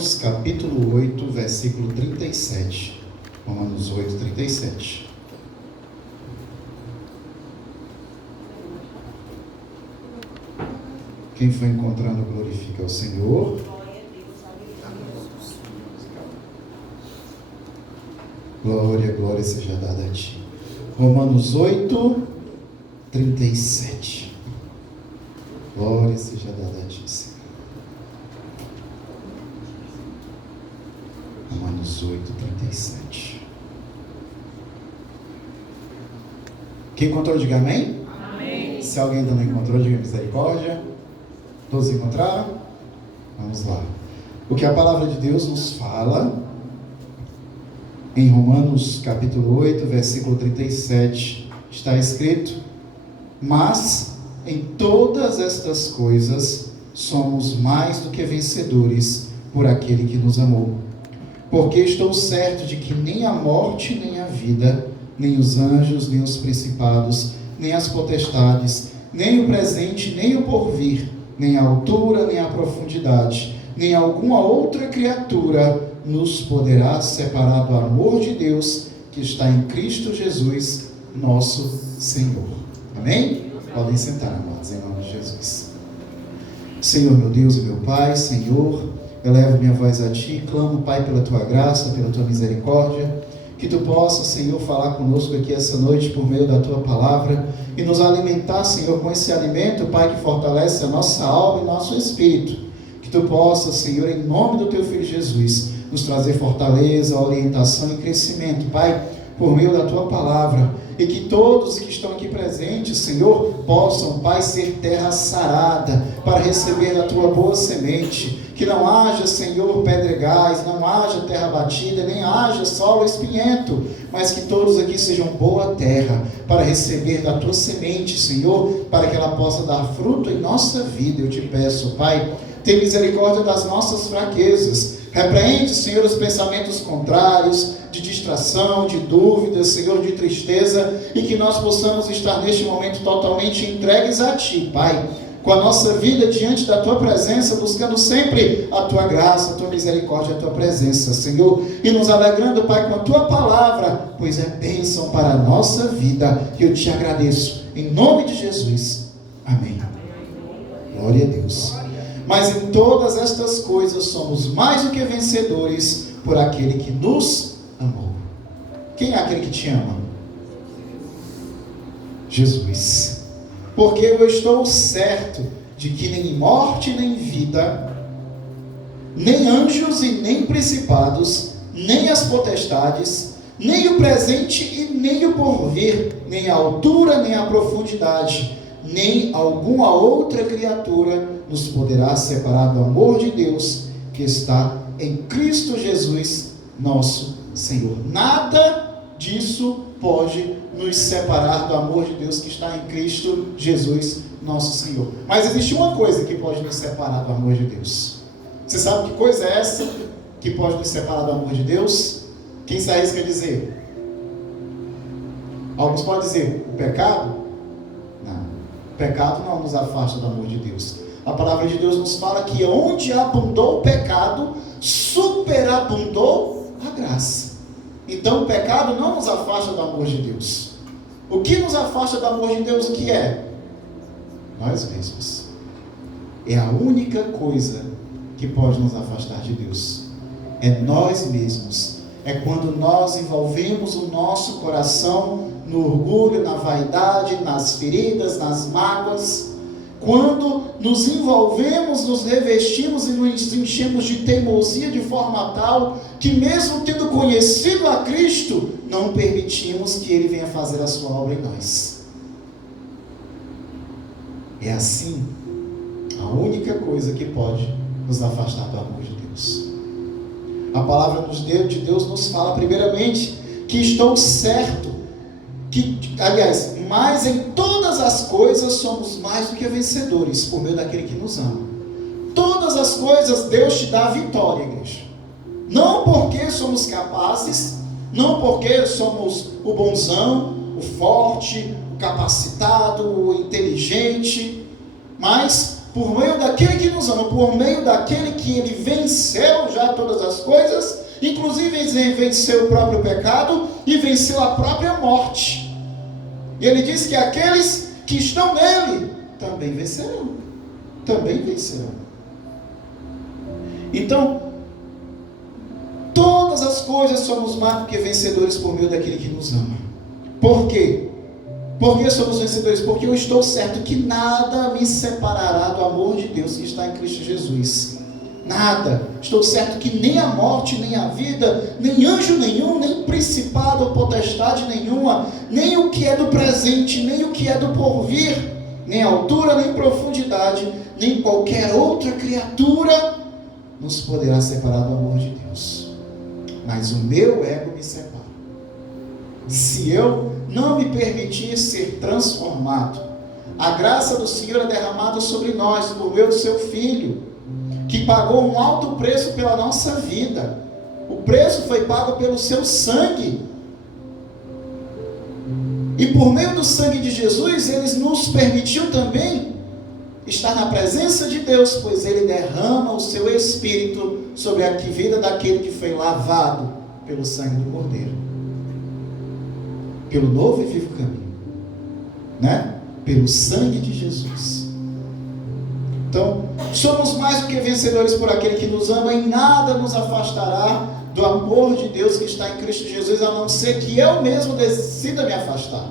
Capítulo 8, versículo 37. Romanos 8, 37. Quem foi encontrando glorifica o Senhor. Glória, glória seja dada a Ti. Romanos 8, 37. Glória seja dada a Ti, Senhor. Romanos 8, 37. Quem encontrou, diga amém. Amém. Se alguém ainda não encontrou, diga misericórdia. Todos encontraram? Vamos lá. O que a palavra de Deus nos fala em Romanos capítulo 8, versículo 37, está escrito: mas em todas estas coisas somos mais do que vencedores por aquele que nos amou. Porque estou certo de que nem a morte, nem a vida, nem os anjos, nem os principados, nem as potestades, nem o presente, nem o porvir, nem a altura, nem a profundidade, nem alguma outra criatura nos poderá separar do amor de Deus que está em Cristo Jesus, nosso Senhor. Amém? Podem sentar, amados, em nome de Jesus. Senhor, meu Deus e meu Pai, Senhor, elevo minha voz a Ti, clamo, Pai, pela Tua graça, pela Tua misericórdia, que Tu possas, Senhor, falar conosco aqui essa noite por meio da Tua palavra e nos alimentar, Senhor, com esse alimento, Pai, que fortalece a nossa alma e nosso espírito. Que Tu possas, Senhor, em nome do Teu Filho Jesus, nos trazer fortaleza, orientação e crescimento, Pai, por meio da Tua palavra. E que todos que estão aqui presentes, Senhor, possam, Pai, ser terra sarada para receber da Tua boa semente. Que não haja, Senhor, pedregais, não haja terra batida, nem haja solo espinhento, mas que todos aqui sejam boa terra para receber da Tua semente, Senhor, para que ela possa dar fruto em nossa vida. Eu te peço, Pai, tem misericórdia das nossas fraquezas. Repreende, Senhor, os pensamentos contrários, de distração, de dúvidas, Senhor, de tristeza, e que nós possamos estar neste momento totalmente entregues a Ti, Pai, com a nossa vida diante da Tua presença, buscando sempre a Tua graça, a Tua misericórdia, a Tua presença, Senhor, e nos alegrando, Pai, com a Tua palavra, pois é bênção para a nossa vida, e eu Te agradeço, em nome de Jesus, amém. Glória a Deus. Mas em todas estas coisas somos mais do que vencedores por aquele que nos amou. Quem é aquele que te ama? Jesus. Porque eu estou certo de que nem morte, nem vida, nem anjos e nem principados, nem as potestades, nem o presente e nem o porvir, nem a altura, nem a profundidade, nem alguma outra criatura nos poderá separar do amor de Deus que está em Cristo Jesus, nosso Senhor. Nada disso pode nos separar do amor de Deus que está em Cristo Jesus, nosso Senhor. Mas existe uma coisa que pode nos separar do amor de Deus. Você sabe que coisa é essa que pode nos separar do amor de Deus? Quem se arrisca a dizer? Alguns podem dizer, o pecado? Não. O pecado não nos afasta do amor de Deus. A palavra de Deus nos fala que onde abundou o pecado, superabundou a graça. Então o pecado não nos afasta do amor de Deus. O que nos afasta do amor de Deus, o que é? Nós mesmos. É a única coisa que pode nos afastar de Deus. É nós mesmos. É quando nós envolvemos o nosso coração no orgulho, na vaidade, nas feridas, nas mágoas. Quando nos envolvemos, nos revestimos e nos enchemos de teimosia de forma tal que, mesmo tendo conhecido a Cristo, não permitimos que Ele venha fazer a sua obra em nós. É assim a única coisa que pode nos afastar do amor de Deus. A palavra de Deus nos fala, primeiramente, que estou certo, mas em todas as coisas somos mais do que vencedores, por meio daquele que nos ama. Todas as coisas Deus te dá a vitória, igreja. Não porque somos capazes, não porque somos o bonzão, o forte, o capacitado, o inteligente, mas por meio daquele que nos ama, por meio daquele que ele venceu já todas as coisas, inclusive ele venceu o próprio pecado e venceu a própria morte. E ele diz que aqueles que estão nele também vencerão. Também vencerão. Então, todas as coisas somos mais do que vencedores por meio daquele que nos ama. Por quê? Por que somos vencedores? Porque eu estou certo que nada me separará do amor de Deus que está em Cristo Jesus. Nada. Estou certo que nem a morte, nem a vida, nem anjo nenhum, nem principado ou potestade nenhuma, nem o que é do presente, nem o que é do porvir, nem altura, nem profundidade, nem qualquer outra criatura nos poderá separar do amor de Deus. Mas o meu ego me separa. Se eu não me permitir ser transformado, a graça do Senhor é derramada sobre nós por meio do seu Filho, que pagou um alto preço pela nossa vida. O preço foi pago pelo seu sangue. E por meio do sangue de Jesus, ele nos permitiu também estar na presença de Deus, pois ele derrama o seu Espírito sobre a vida daquele que foi lavado pelo sangue do Cordeiro, pelo novo e vivo caminho, né? Pelo sangue de Jesus. Então, somos mais do que vencedores por aquele que nos ama, e nada nos afastará do amor de Deus que está em Cristo Jesus, a não ser que eu mesmo decida me afastar.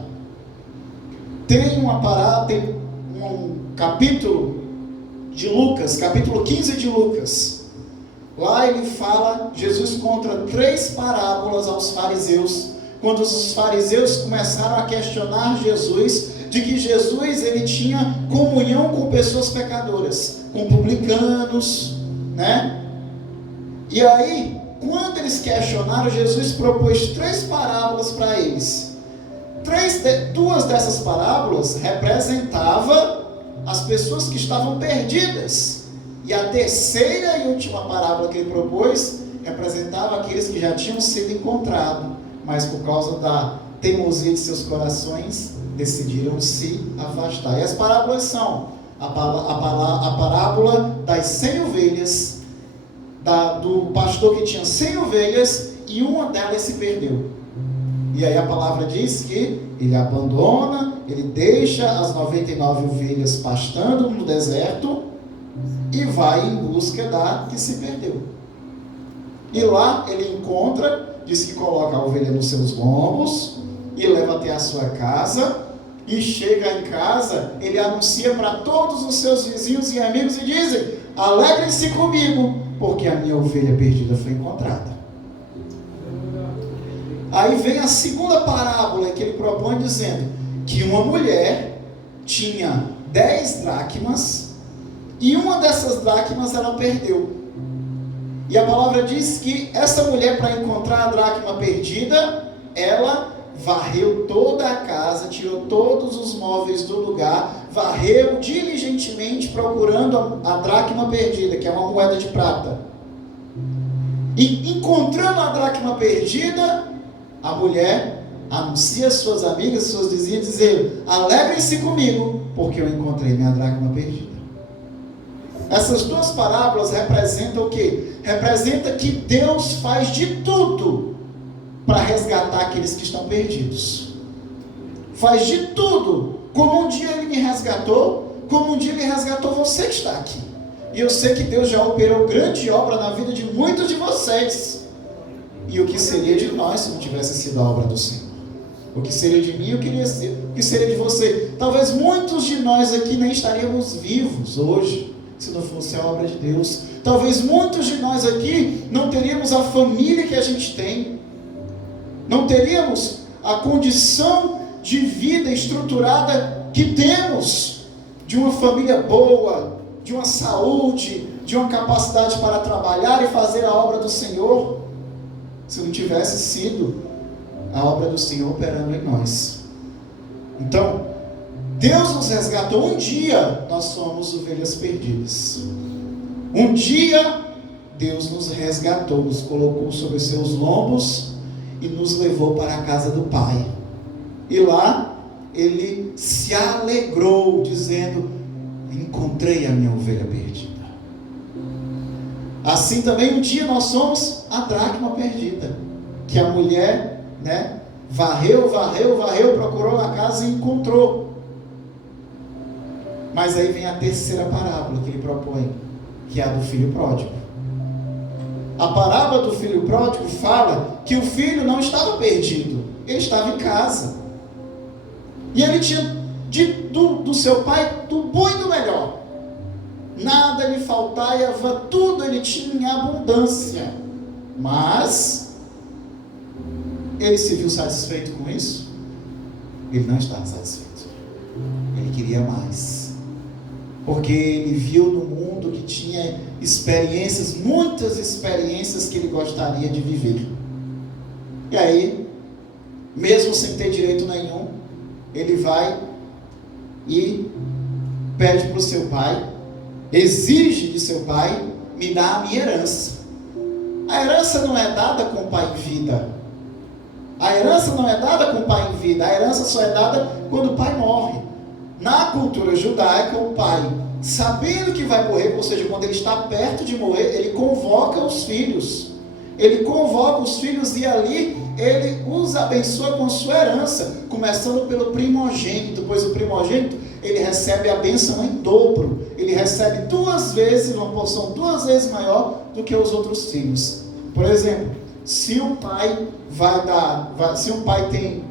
Tem uma parada, tem um capítulo de Lucas, capítulo 15 de Lucas. Lá ele fala, Jesus conta 3 parábolas aos fariseus, quando os fariseus começaram a questionar Jesus, de que Jesus ele tinha comunhão com pessoas pecadoras, com publicanos, né? E aí, quando eles questionaram, Jesus propôs 3 parábolas para eles. 2 dessas parábolas representavam as pessoas que estavam perdidas, e a terceira e última parábola que ele propôs representava aqueles que já tinham sido encontrados, mas por causa da teimosia de seus corações decidiram se afastar. E as parábolas são a parábola das 100 ovelhas, do pastor que tinha 100 ovelhas e uma delas se perdeu. E aí a palavra diz que ele abandona, ele deixa as 99 ovelhas pastando no deserto e vai em busca da que se perdeu. E lá ele encontra, diz que coloca a ovelha nos seus lombos e leva até a sua casa, e chega em casa, ele anuncia para todos os seus vizinhos e amigos e dizem: alegrem-se comigo, porque a minha ovelha perdida foi encontrada. Aí vem a segunda parábola que ele propõe, dizendo que uma mulher tinha 10 dracmas e uma dessas dracmas ela perdeu. E a palavra diz que essa mulher, para encontrar a dracma perdida, ela varreu toda a casa, tirou todos os móveis do lugar, varreu diligentemente procurando a dracma perdida, que é uma moeda de prata. E encontrando a dracma perdida, a mulher anuncia às suas amigas, às suas vizinhas, dizendo: alegrem-se comigo, porque eu encontrei minha dracma perdida. Essas 2 parábolas representam o quê? Representa que Deus faz de tudo para resgatar aqueles que estão perdidos. Faz de tudo. Como um dia ele me resgatou, como um dia ele resgatou você que está aqui. E eu sei que Deus já operou grande obra na vida de muitos de vocês. E o que seria de nós se não tivesse sido a obra do Senhor? O que seria de mim, o que seria de você? Talvez muitos de nós aqui nem estaríamos vivos hoje, se não fosse a obra de Deus. Talvez muitos de nós aqui não teríamos a família que a gente tem, não teríamos a condição de vida estruturada que temos, de uma família boa, de uma saúde, de uma capacidade para trabalhar e fazer a obra do Senhor, se não tivesse sido a obra do Senhor operando em nós. Então, Deus nos resgatou. Um dia nós somos ovelhas perdidas. Um dia Deus nos resgatou, nos colocou sobre os seus lombos e nos levou para a casa do Pai. E lá Ele se alegrou, dizendo: encontrei a minha ovelha perdida. Assim também um dia nós somos a dracma perdida, que a mulher, varreu, procurou na casa e encontrou. Mas aí vem a terceira parábola que ele propõe, que é a do filho pródigo. A parábola do filho pródigo fala que o filho não estava perdido, ele estava em casa. E ele tinha do seu pai do bom e do melhor. Nada lhe faltava, tudo ele tinha em abundância. Mas ele se viu satisfeito com isso? Ele não estava satisfeito. Ele queria mais. Porque ele viu no mundo que tinha experiências, muitas experiências que ele gostaria de viver. E aí, mesmo sem ter direito nenhum, ele vai e pede para o seu pai, exige de seu pai, me dá a minha herança. A herança não é dada com o pai em vida. A herança não é dada com o pai em vida. A herança só é dada quando o pai morre. Na cultura judaica, o pai, sabendo que vai morrer, ou seja, quando ele está perto de morrer, ele convoca os filhos. Ele convoca os filhos e ali ele os abençoa com sua herança, começando pelo primogênito, pois o primogênito, ele recebe a bênção em dobro. Ele recebe 2 vezes, uma porção 2 vezes maior do que os outros filhos. Por exemplo, se um pai tem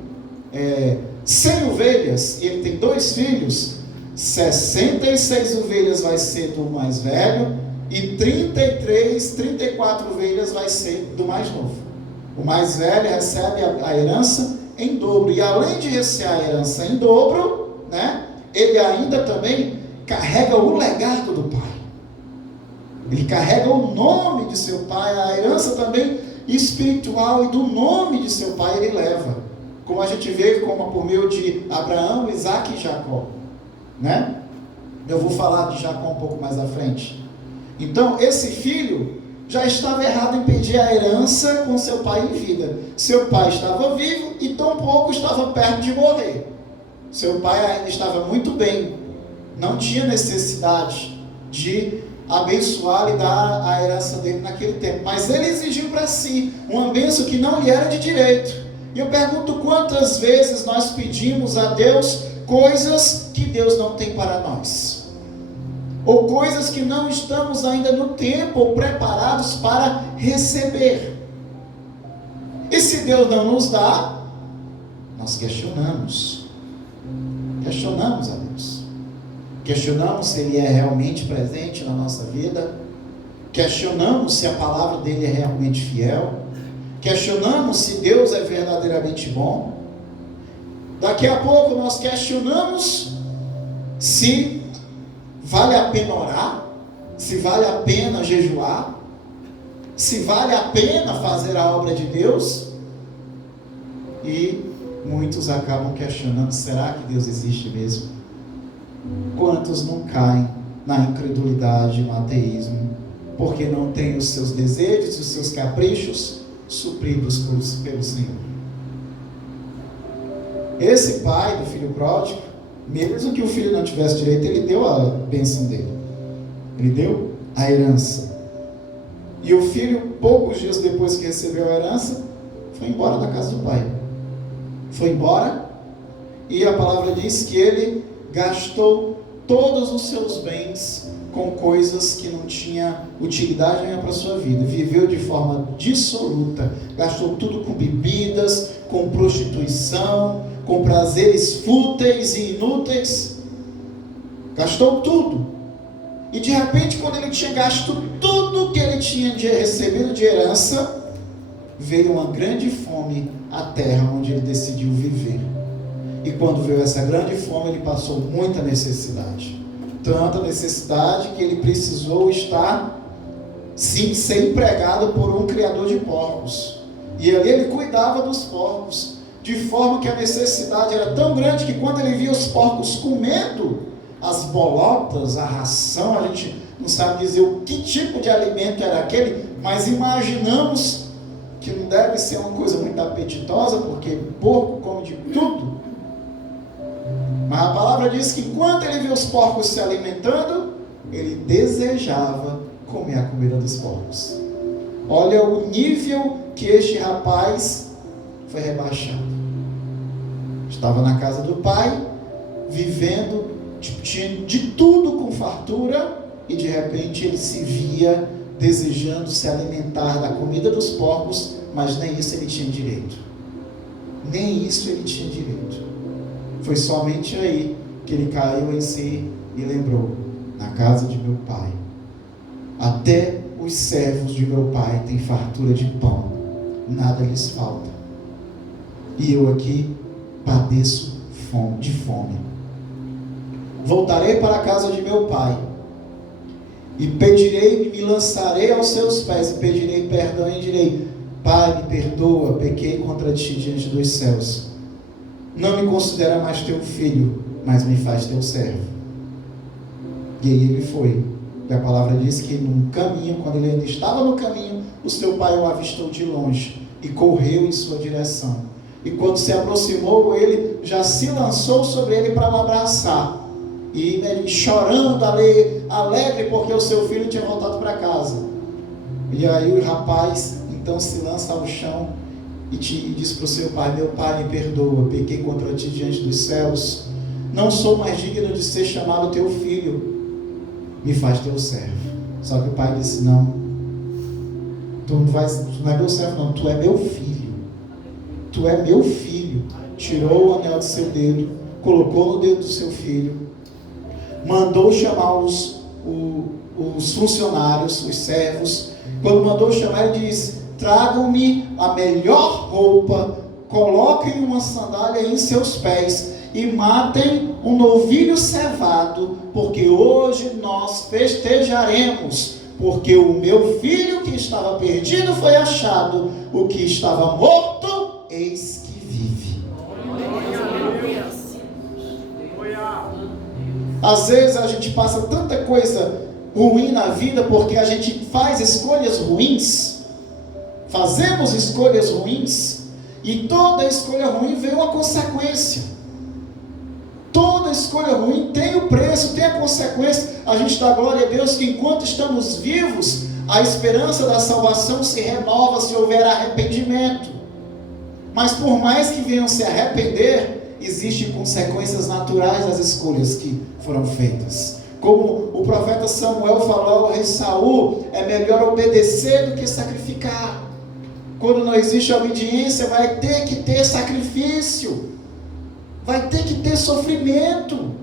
100 ovelhas e ele tem 2 filhos, 66 ovelhas vai ser do mais velho e 34 ovelhas vai ser do mais novo. O mais velho recebe a herança em dobro, e além de receber a herança em dobro, ele ainda também carrega o legado do pai. Ele carrega o nome de seu pai, a herança também espiritual e do nome de seu pai ele leva. Como a gente vê como por meio de Abraão, Isaac e Jacó. Eu vou falar de Jacó um pouco mais à frente. Então, esse filho já estava errado em pedir a herança com seu pai em vida. Seu pai estava vivo e tampouco estava perto de morrer. Seu pai ainda estava muito bem, não tinha necessidade de abençoar e dar a herança dele naquele tempo, mas ele exigiu para si uma bênção que não lhe era de direito. E eu pergunto quantas vezes nós pedimos a Deus coisas que Deus não tem para nós, ou coisas que não estamos ainda no tempo ou preparados para receber. E se Deus não nos dá, nós questionamos a Deus. Questionamos se Ele é realmente presente na nossa vida. Questionamos se a palavra dEle é realmente fiel. Questionamos se Deus é verdadeiramente bom. Daqui a pouco nós questionamos se vale a pena orar, se vale a pena jejuar, se vale a pena fazer a obra de Deus. E muitos acabam questionando, será que Deus existe mesmo? Quantos não caem na incredulidade, no ateísmo, porque não têm os seus desejos, os seus caprichos supridos pelo Senhor? Esse pai do filho pródigo, mesmo que o filho não tivesse direito, ele deu a bênção dele, ele deu a herança. E o filho, poucos dias depois que recebeu a herança, foi embora da casa do pai. Foi embora, e a palavra diz que ele gastou todos os seus bens com coisas que não tinham utilidade nenhuma para a sua vida. Viveu de forma dissoluta, gastou tudo com bebidas, com prostituição, com prazeres fúteis e inúteis. Gastou tudo. E de repente, quando ele tinha gasto tudo que ele tinha recebido de herança, veio uma grande fome à terra onde ele decidiu viver. E quando veio essa grande fome, ele passou muita necessidade. Tanta necessidade que ele precisou estar, sim, ser empregado por um criador de porcos. E ali ele cuidava dos porcos, de forma que a necessidade era tão grande que quando ele via os porcos comendo as bolotas, a ração, a gente não sabe dizer o que tipo de alimento era aquele, mas imaginamos que não deve ser uma coisa muito apetitosa, porque porco come de tudo. Mas a palavra diz que enquanto ele viu os porcos se alimentando, ele desejava comer a comida dos porcos. Olha o nível que este rapaz foi rebaixado. Estava na casa do pai, vivendo de tudo com fartura, e de repente ele se via desejando se alimentar da comida dos porcos, mas nem isso ele tinha direito. Nem isso ele tinha direito. Foi somente aí que ele caiu em si e lembrou: na casa de meu pai, até os servos de meu pai têm fartura de pão, nada lhes falta, e eu aqui padeço de fome. Voltarei para a casa de meu pai, e pedirei, me lançarei aos seus pés, e pedirei perdão, e direi: Pai, me perdoa, pequei contra ti diante dos céus. Não me considera mais teu filho, mas me faz teu servo. E aí ele foi. E a palavra diz que num caminho, quando ele ainda estava no caminho, o seu pai o avistou de longe e correu em sua direção. E quando se aproximou, ele já se lançou sobre ele para o abraçar. E ele chorando ali, alegre porque o seu filho tinha voltado para casa. E aí o rapaz então se lança ao chão e diz para o seu pai: meu pai, me perdoa, pequei contra ti diante dos céus, não sou mais digno de ser chamado teu filho, me faz teu servo. Só que o pai disse: não, tu não é meu servo não, tu é meu filho. Tu é meu filho. Tirou o anel do seu dedo, colocou no dedo do seu filho, mandou chamar os funcionários, os servos. Quando mandou chamar, ele disse: tragam-me a melhor roupa, coloquem uma sandália em seus pés e matem um novilho cevado, porque hoje nós festejaremos, porque o meu filho que estava perdido foi achado, o que estava morto, eis que vive. Às vezes a gente passa tanta coisa ruim na vida porque a gente faz escolhas ruins, fazemos escolhas ruins, e toda escolha ruim vem uma consequência. Toda escolha ruim tem o preço, tem a consequência. A gente dá glória a Deus que enquanto estamos vivos, a esperança da salvação se renova se houver arrependimento. Mas por mais que venham se arrepender, existem consequências naturais das escolhas que foram feitas. Como o profeta Samuel falou ao rei Saul: é melhor obedecer do que sacrificar. Quando não existe obediência, vai ter que ter sacrifício, vai ter que ter sofrimento.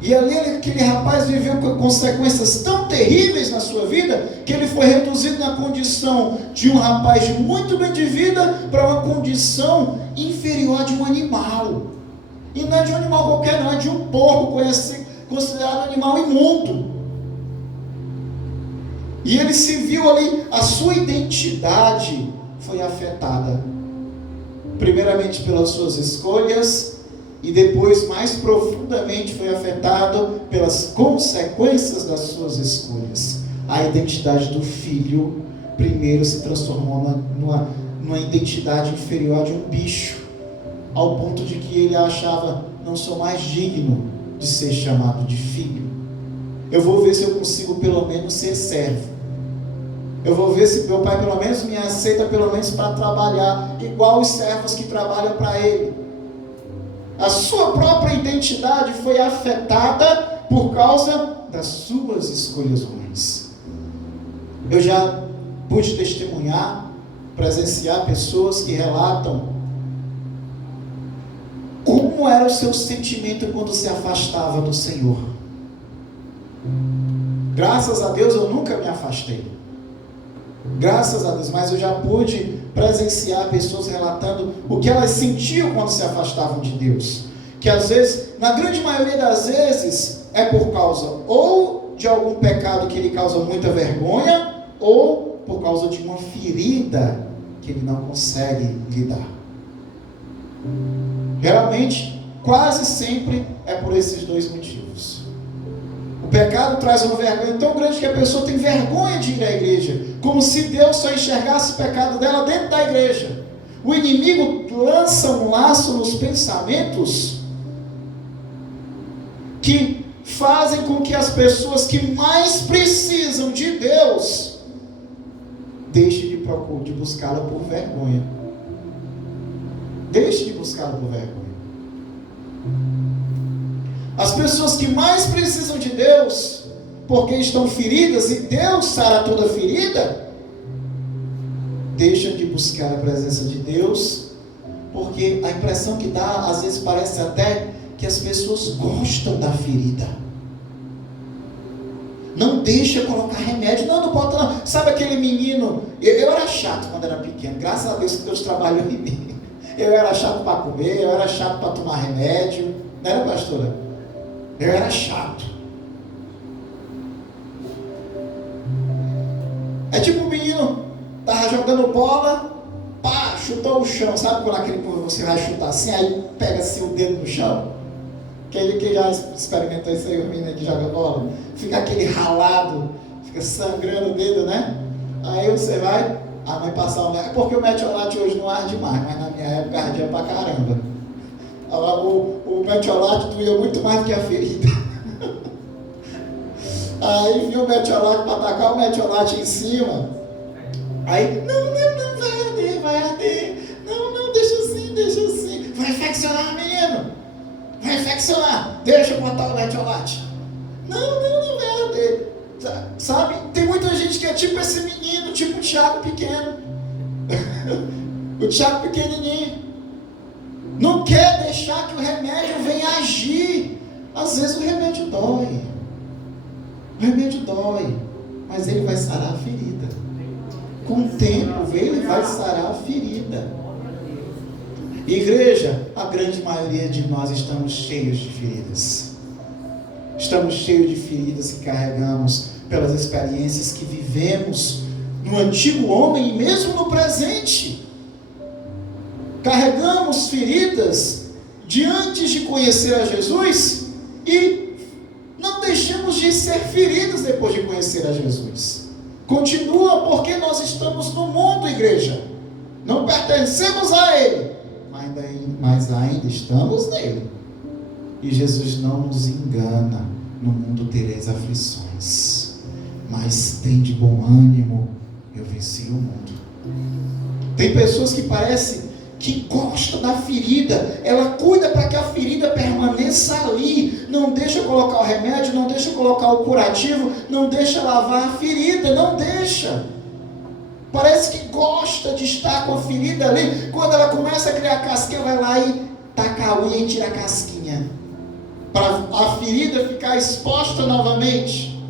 E ali aquele rapaz viveu com consequências tão terríveis na sua vida, que ele foi reduzido na condição de um rapaz de muito bem de vida para uma condição inferior a de um animal. E não é de um animal qualquer não, é de um porco, considerado animal imundo. E ele se viu ali, a sua identidade foi afetada, primeiramente pelas suas escolhas, e depois mais profundamente foi afetado pelas consequências das suas escolhas. A identidade do filho primeiro se transformou numa identidade inferior a de um bicho, ao ponto de que ele achava: não sou mais digno de ser chamado de filho. Eu vou ver se eu consigo pelo menos ser servo. Eu vou ver se meu pai pelo menos me aceita, pelo menos para trabalhar, igual os servos que trabalham para ele. A sua própria identidade foi afetada por causa das suas escolhas ruins. Eu já pude testemunhar, presenciar pessoas que relatam como era o seu sentimento quando se afastava do Senhor. Graças a Deus eu nunca me afastei. Graças a Deus, mas eu já pude presenciar pessoas relatando o que elas sentiam quando se afastavam de Deus. Que às vezes, na grande maioria das vezes, é por causa ou de algum pecado que lhe causa muita vergonha, ou por causa de uma ferida que ele não consegue lidar. Geralmente, quase sempre é por esses dois motivos. O pecado traz uma vergonha tão grande que a pessoa tem vergonha de ir à igreja, como se Deus só enxergasse o pecado dela dentro da igreja. O inimigo lança um laço nos pensamentos que fazem com que as pessoas que mais precisam de Deus deixem de buscá-lo por vergonha. Deixe de buscá-lo por vergonha. As pessoas que mais precisam de Deus, porque estão feridas e Deus sara toda ferida, deixam de buscar a presença de Deus, porque a impressão que dá, às vezes parece até que as pessoas gostam da ferida. Não deixa colocar remédio, não bota não. Sabe aquele menino, eu era chato quando era pequeno, graças a Deus que Deus trabalhou em mim. Eu era chato para comer, eu era chato para tomar remédio, não era, pastora? Eu era chato. É tipo um menino, estava jogando bola, pá, chutou o chão. Sabe quando aquele que você vai chutar assim, aí pega assim o dedo no chão? Quem já experimentou isso aí, o menino que joga bola? Fica aquele ralado, fica sangrando o dedo, né? Aí você vai, a mãe passar é porque o metiolate hoje não arde mais, mas na minha época ardia pra caramba. O metiolate doía muito mais do que a ferida. Aí viu o metiolate para atacar o metiolate em cima. Aí, não, vai arder. Não, deixa assim. Vai infeccionar, menino. Vai infeccionar. Deixa eu botar o metiolate. Não vai arder. Sabe, tem muita gente que é tipo esse menino, tipo o Tiago pequeno. O Tiago pequenininho. Não quer deixar que o remédio venha agir. Às vezes o remédio dói. O remédio dói, mas ele vai sarar a ferida. Com o tempo, ele vai sarar a ferida. Igreja, a grande maioria de nós estamos cheios de feridas. Estamos cheios de feridas que carregamos pelas experiências que vivemos no antigo homem e mesmo no presente. Carregamos feridas de antes de conhecer a Jesus e não deixamos de ser feridos depois de conhecer a Jesus. Continua, porque nós estamos no mundo, igreja. Não pertencemos a Ele, mas ainda estamos nele. E Jesus não nos engana. No mundo tereis aflições, mas tem de bom ânimo, eu venci o mundo. Tem pessoas que parecem que gosta da ferida, ela cuida para que a ferida permaneça ali, não deixa colocar o remédio, não deixa colocar o curativo, não deixa lavar a ferida, não deixa. Parece que gosta de estar com a ferida ali. Quando ela começa a criar casquinha, vai lá e taca a unha e tira a casquinha, para a ferida ficar exposta novamente.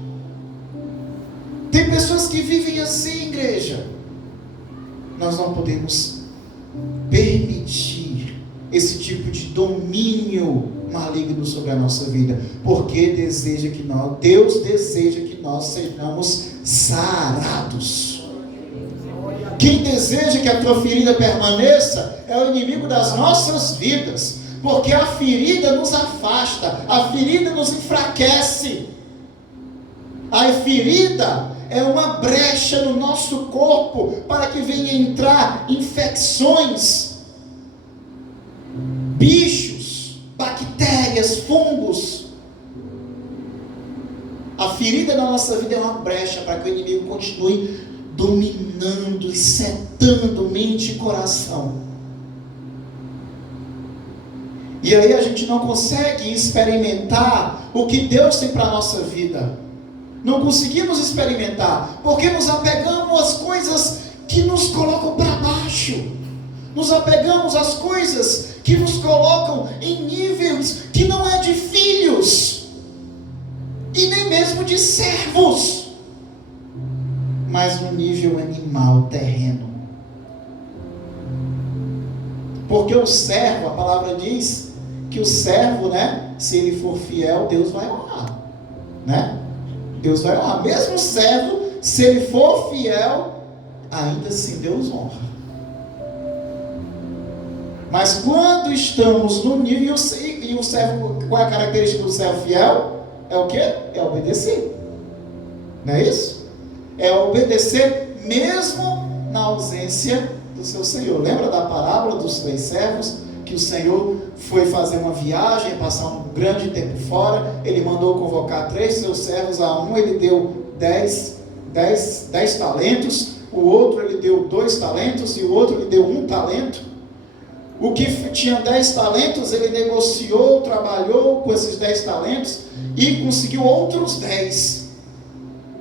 Tem pessoas que vivem assim, igreja. Nós não podemos permitir esse tipo de domínio maligno sobre a nossa vida, porque Deus deseja que nós sejamos sarados. Quem deseja que a tua ferida permaneça é o inimigo das nossas vidas, porque a ferida nos afasta, a ferida nos enfraquece. A ferida é uma brecha no nosso corpo para que venha entrar infecções, bichos, bactérias, fungos. A ferida na nossa vida é uma brecha para que o inimigo continue dominando e setando mente e coração. E aí a gente não consegue experimentar o que Deus tem para a nossa vida. Não conseguimos experimentar, porque nos apegamos às coisas que nos colocam para baixo. Nos apegamos às coisas que nos colocam em níveis que não é de filhos, e nem mesmo de servos, mas no nível animal, terreno. Porque o servo, a palavra diz que o servo, se ele for fiel, Deus vai honrar, Deus vai honrar. Mesmo o servo, se ele for fiel, ainda assim Deus honra. Mas quando estamos no nível, e o servo, qual é a característica do servo fiel? É o quê? É obedecer. Não é isso? É obedecer mesmo na ausência do seu senhor. Lembra da parábola dos 3 servos? Que o senhor foi fazer uma viagem, passar um grande tempo fora, ele mandou convocar 3 seus servos, a um ele deu 10 talentos, o outro ele deu 2 talentos e o outro ele deu 1 talento. O que tinha 10 talentos, ele negociou, trabalhou com esses 10 talentos e conseguiu outros 10.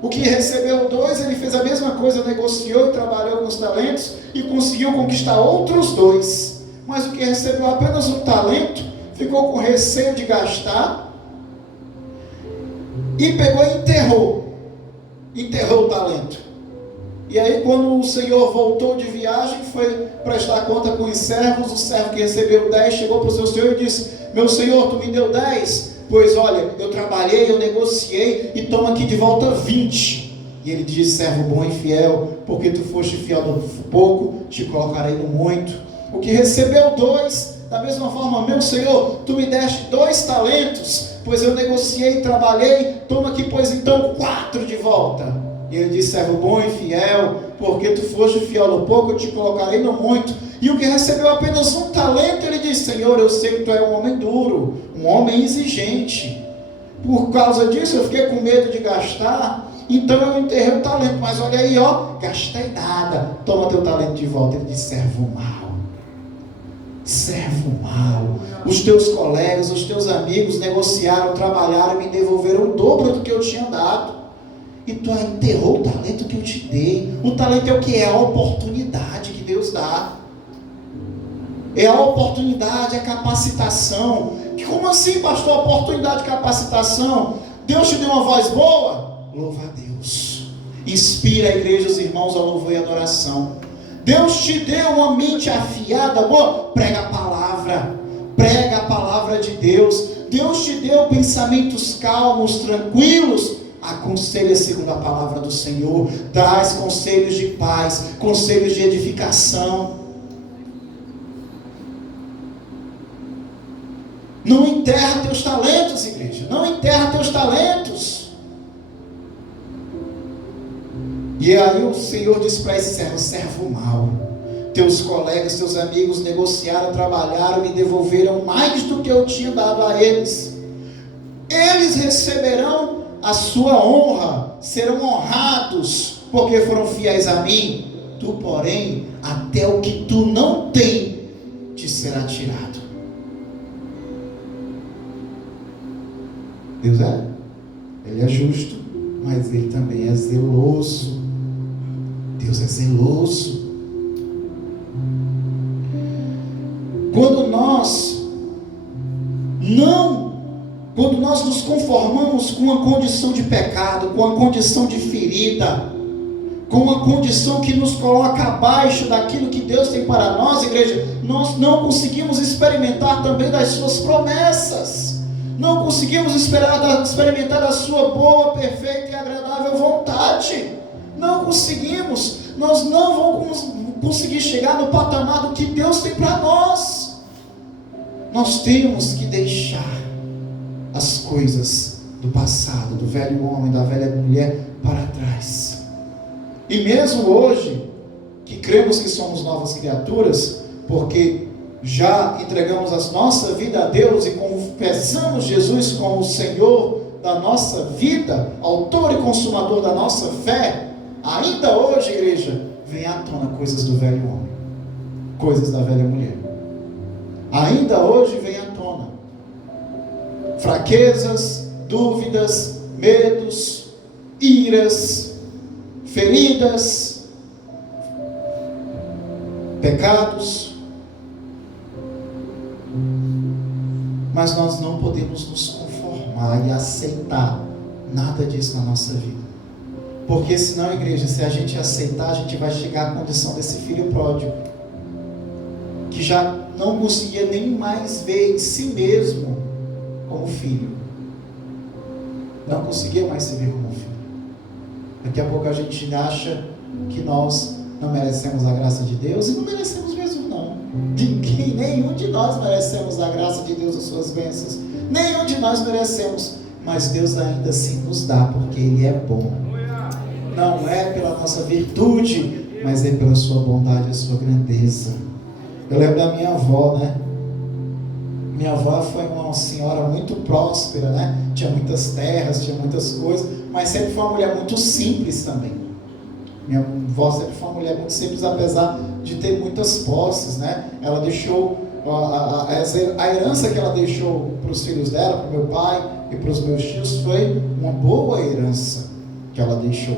O que recebeu 2, ele fez a mesma coisa, negociou e trabalhou com os talentos e conseguiu conquistar outros 2. Mas o que recebeu apenas 1 talento, ficou com receio de gastar e pegou e enterrou o talento. E aí, quando o senhor voltou de viagem, foi prestar conta com os servos, o servo que recebeu 10 chegou para o seu senhor e disse: meu senhor, tu me deu 10? Pois olha, eu trabalhei, eu negociei e toma aqui de volta 20. E ele disse: servo bom e fiel, porque tu foste fiel no pouco, te colocarei no muito. O que recebeu 2, da mesma forma, meu senhor, tu me deste 2 talentos, pois eu negociei e trabalhei, toma aqui, pois então 4 de volta. E ele disse: servo bom e fiel, porque tu foste fiel no pouco, eu te colocarei no muito. E o que recebeu apenas 1 talento, ele disse: Senhor, eu sei que tu é um homem duro, um homem exigente. Por causa disso eu fiquei com medo de gastar, então eu enterrei o talento. Mas olha aí, gastei nada, toma teu talento de volta. Ele disse: servo mau. Servo mau. Os teus colegas, os teus amigos negociaram, trabalharam e me devolveram o dobro do que eu tinha dado. E tu enterrou o talento que eu te dei. O talento é o que? É a oportunidade que Deus dá. É a oportunidade, a capacitação. Como assim, pastor? Oportunidade de capacitação? Deus te deu uma voz boa? Louva a Deus. Inspira a igreja, os irmãos, a louvor e adoração. Deus te deu uma mente afiada, boa? Prega a palavra. Prega a palavra de Deus. Deus te deu pensamentos calmos, tranquilos. Aconselha segundo a palavra do Senhor. Traz conselhos de paz, conselhos de edificação. Não enterra teus talentos, igreja. Não enterra teus talentos. E aí o Senhor disse para esse servo: servo mau. Teus colegas, teus amigos negociaram, trabalharam e devolveram mais do que eu tinha dado a eles. Eles receberão a sua honra, serão honrados, porque foram fiéis a mim. Tu, porém, até o que tu não tem, te será tirado. Deus Ele é justo, mas Ele também é zeloso. Deus é zeloso. Quando nós nos conformamos com uma condição de pecado, com uma condição de ferida, com uma condição que nos coloca abaixo daquilo que Deus tem para nós, igreja, nós não conseguimos experimentar também das suas promessas, não conseguimos experimentar da sua boa, perfeita e agradável vontade, não conseguimos, nós não vamos conseguir chegar no patamar do que Deus tem para nós. Nós temos que deixar as coisas do passado, do velho homem, da velha mulher para trás. E mesmo hoje, que cremos que somos novas criaturas, porque já entregamos a nossa vida a Deus e confessamos Jesus como o Senhor da nossa vida, autor e consumador da nossa fé, ainda hoje, igreja, vem à tona coisas do velho homem, coisas da velha mulher. Ainda hoje vem à tona fraquezas, dúvidas, medos, iras, feridas, pecados. Mas nós não podemos nos conformar e aceitar nada disso na nossa vida. Porque senão, igreja, se a gente aceitar, a gente vai chegar à condição desse filho pródigo, que já não conseguia nem mais ver em si mesmo como filho. Não conseguia mais se ver como filho. Daqui a pouco a gente acha que nós não merecemos a graça de Deus, e não merecemos mesmo não. Ninguém, nenhum de nós merecemos a graça de Deus, as suas bênçãos. Nenhum de nós merecemos, mas Deus ainda assim nos dá, porque Ele é bom. não é pela nossa virtude, mas é pela sua bondade e a sua grandeza. Eu lembro da minha avó, né? Minha avó foi uma senhora muito próspera, né? Tinha muitas terras, tinha muitas coisas, mas sempre foi uma mulher muito simples também. Minha avó sempre foi uma mulher muito simples, apesar de ter muitas posses, né? Ela deixou, a herança que ela deixou para os filhos dela, para o meu pai e para os meus tios, foi uma boa herança que ela deixou,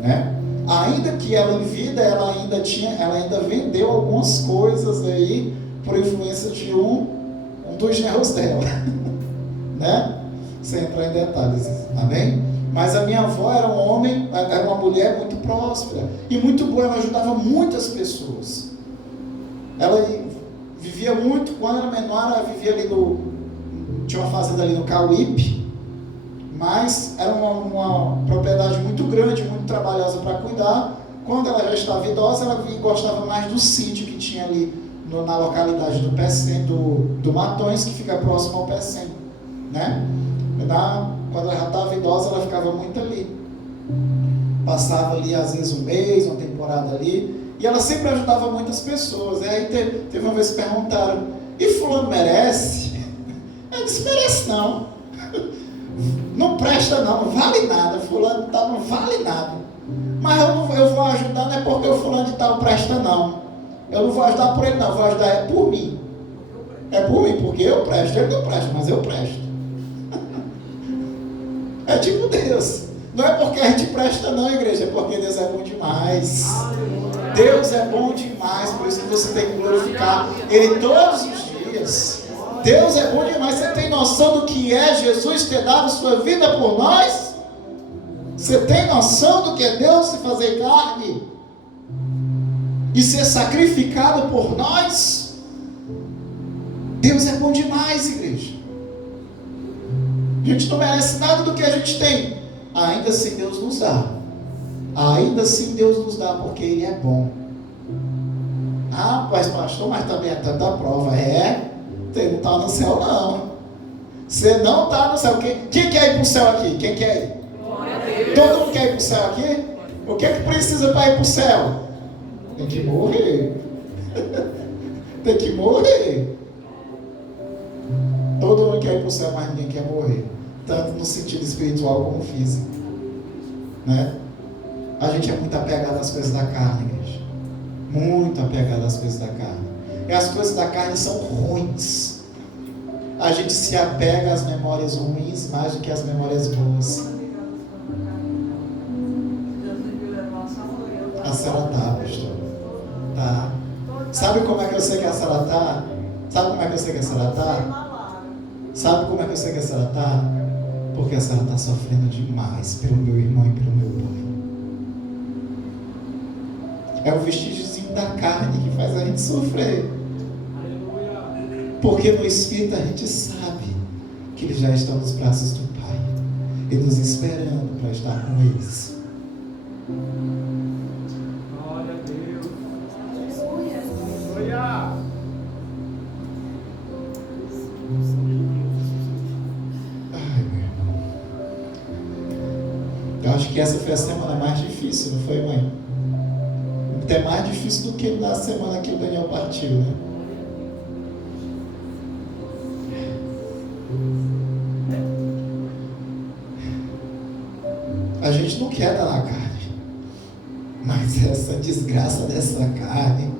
né? Ainda que ela em vida, ela ainda vendeu algumas coisas aí, por influência de um dos genros dela, né? Sem entrar em detalhes, amém? Mas a minha avó era uma mulher muito próspera e muito boa, ela ajudava muitas pessoas. Ela vivia muito, quando era menor, ela vivia ali tinha uma fazenda ali no Cauípe, mas era uma propriedade muito grande, muito trabalhosa para cuidar. Quando ela já estava idosa, ela gostava mais do sítio que tinha ali na localidade do Pecém, do Matões, que fica próximo ao Pecém, né? Quando ela já estava idosa, ela ficava muito ali, passava ali às vezes um mês, uma temporada ali, e ela sempre ajudava muitas pessoas. Aí teve uma vez que perguntaram: e fulano merece? Eu disse: merece não, não presta não, não vale nada, fulano tal não vale nada, mas eu vou ajudar não é porque o fulano de tal presta não. Eu não vou ajudar por ele não, vou ajudar por mim. É por mim, porque eu presto. Ele não presta, mas eu presto. É tipo Deus. Não é porque a gente presta não, igreja, é porque Deus é bom demais. Deus é bom demais, por isso que você tem que glorificar Ele todos os dias. Deus é bom demais. Você tem noção do que é Jesus ter dado sua vida por nós? Você tem noção do que é Deus se fazer carne e ser sacrificado por nós? Deus é bom demais, igreja. A gente não merece nada do que a gente tem, ainda assim Deus nos dá. Ainda assim Deus nos dá, porque Ele é bom. Ah, mas pastor, mas também é tanta prova. Você não está no céu não. Você não está no céu. Quem quer ir para o céu aqui? Quem quer ir? Todo mundo quer ir para o céu aqui? O que é que precisa para ir para o céu? Tem que morrer. Tem que morrer. Todo mundo quer ir para o céu, mas ninguém quer morrer. Tanto no sentido espiritual como físico, né? A gente é muito apegado às coisas da carne, igreja. Muito apegado às coisas da carne. E as coisas da carne são ruins. A gente se apega às memórias ruins mais do que às memórias boas. A senhora tá, pastor. Tá. Sabe como é que eu sei que a senhora tá? Sabe como é que eu sei que a senhora tá? Sabe como é que eu sei que a senhora tá? Porque a senhora está sofrendo demais pelo meu irmão e pelo meu pai. É o vestígiozinho da carne que faz a gente sofrer. Porque no Espírito a gente sabe que eles já estão nos braços do Pai e nos esperando para estar com eles. Glória a Deus. Aleluia. Ai, meu irmão. Eu acho que essa foi a semana mais difícil, não foi, mãe? Até mais difícil do que na semana que o Daniel partiu, né? A gente não quer dar na carne, mas essa desgraça dessa carne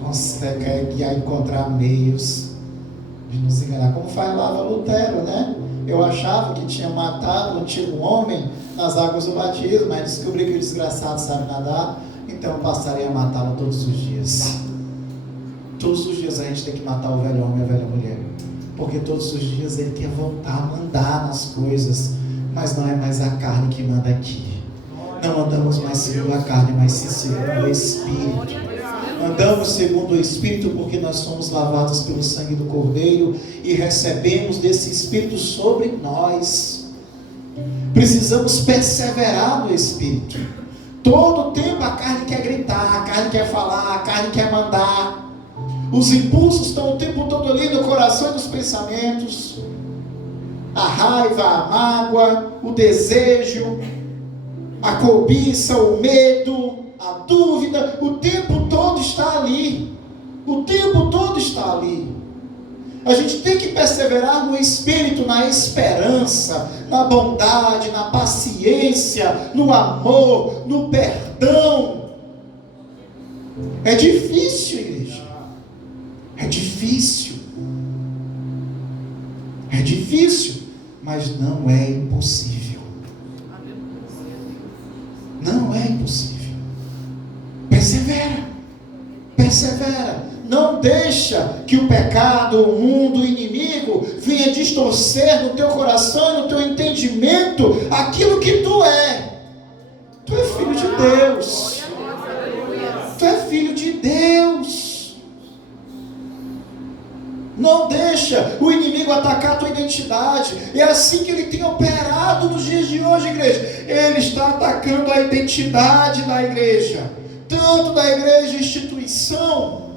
consegue encontrar meios de nos enganar, como faz lá Lutero, né? Eu achava que tinha matado um antigo homem nas águas do batismo, mas descobri que o desgraçado sabe nadar, então eu passarei a matá-lo todos os dias. Todos os dias a gente tem que matar o velho homem e a velha mulher, porque todos os dias ele quer voltar a mandar nas coisas, mas não é mais a carne que manda aqui. Não andamos mais segundo a carne, mas sim segundo o Espírito. Andamos segundo o Espírito porque nós somos lavados pelo sangue do Cordeiro e recebemos desse Espírito sobre nós. Precisamos perseverar no Espírito. Todo o tempo a carne quer gritar, a carne quer falar, a carne quer mandar. Os impulsos estão o tempo todo ali no coração e nos pensamentos. A raiva, a mágoa, o desejo. a cobiça, o medo, a dúvida, o tempo todo está ali. O tempo todo está ali. A gente tem que perseverar no Espírito, na esperança, na bondade, na paciência, no amor, no perdão. É difícil, igreja. É difícil. É difícil, mas não é impossível. Não é impossível. Persevera. Persevera. Não deixa que o pecado, o mundo, o inimigo venha distorcer no teu coração, no teu entendimento, aquilo que tu é. Tu é filho de Deus. Tu é filho de Deus. Não deixa o inimigo atacar a tua identidade. É assim que ele tem operado nos dias de hoje, igreja. Ele está atacando a identidade da igreja, tanto da igreja instituição,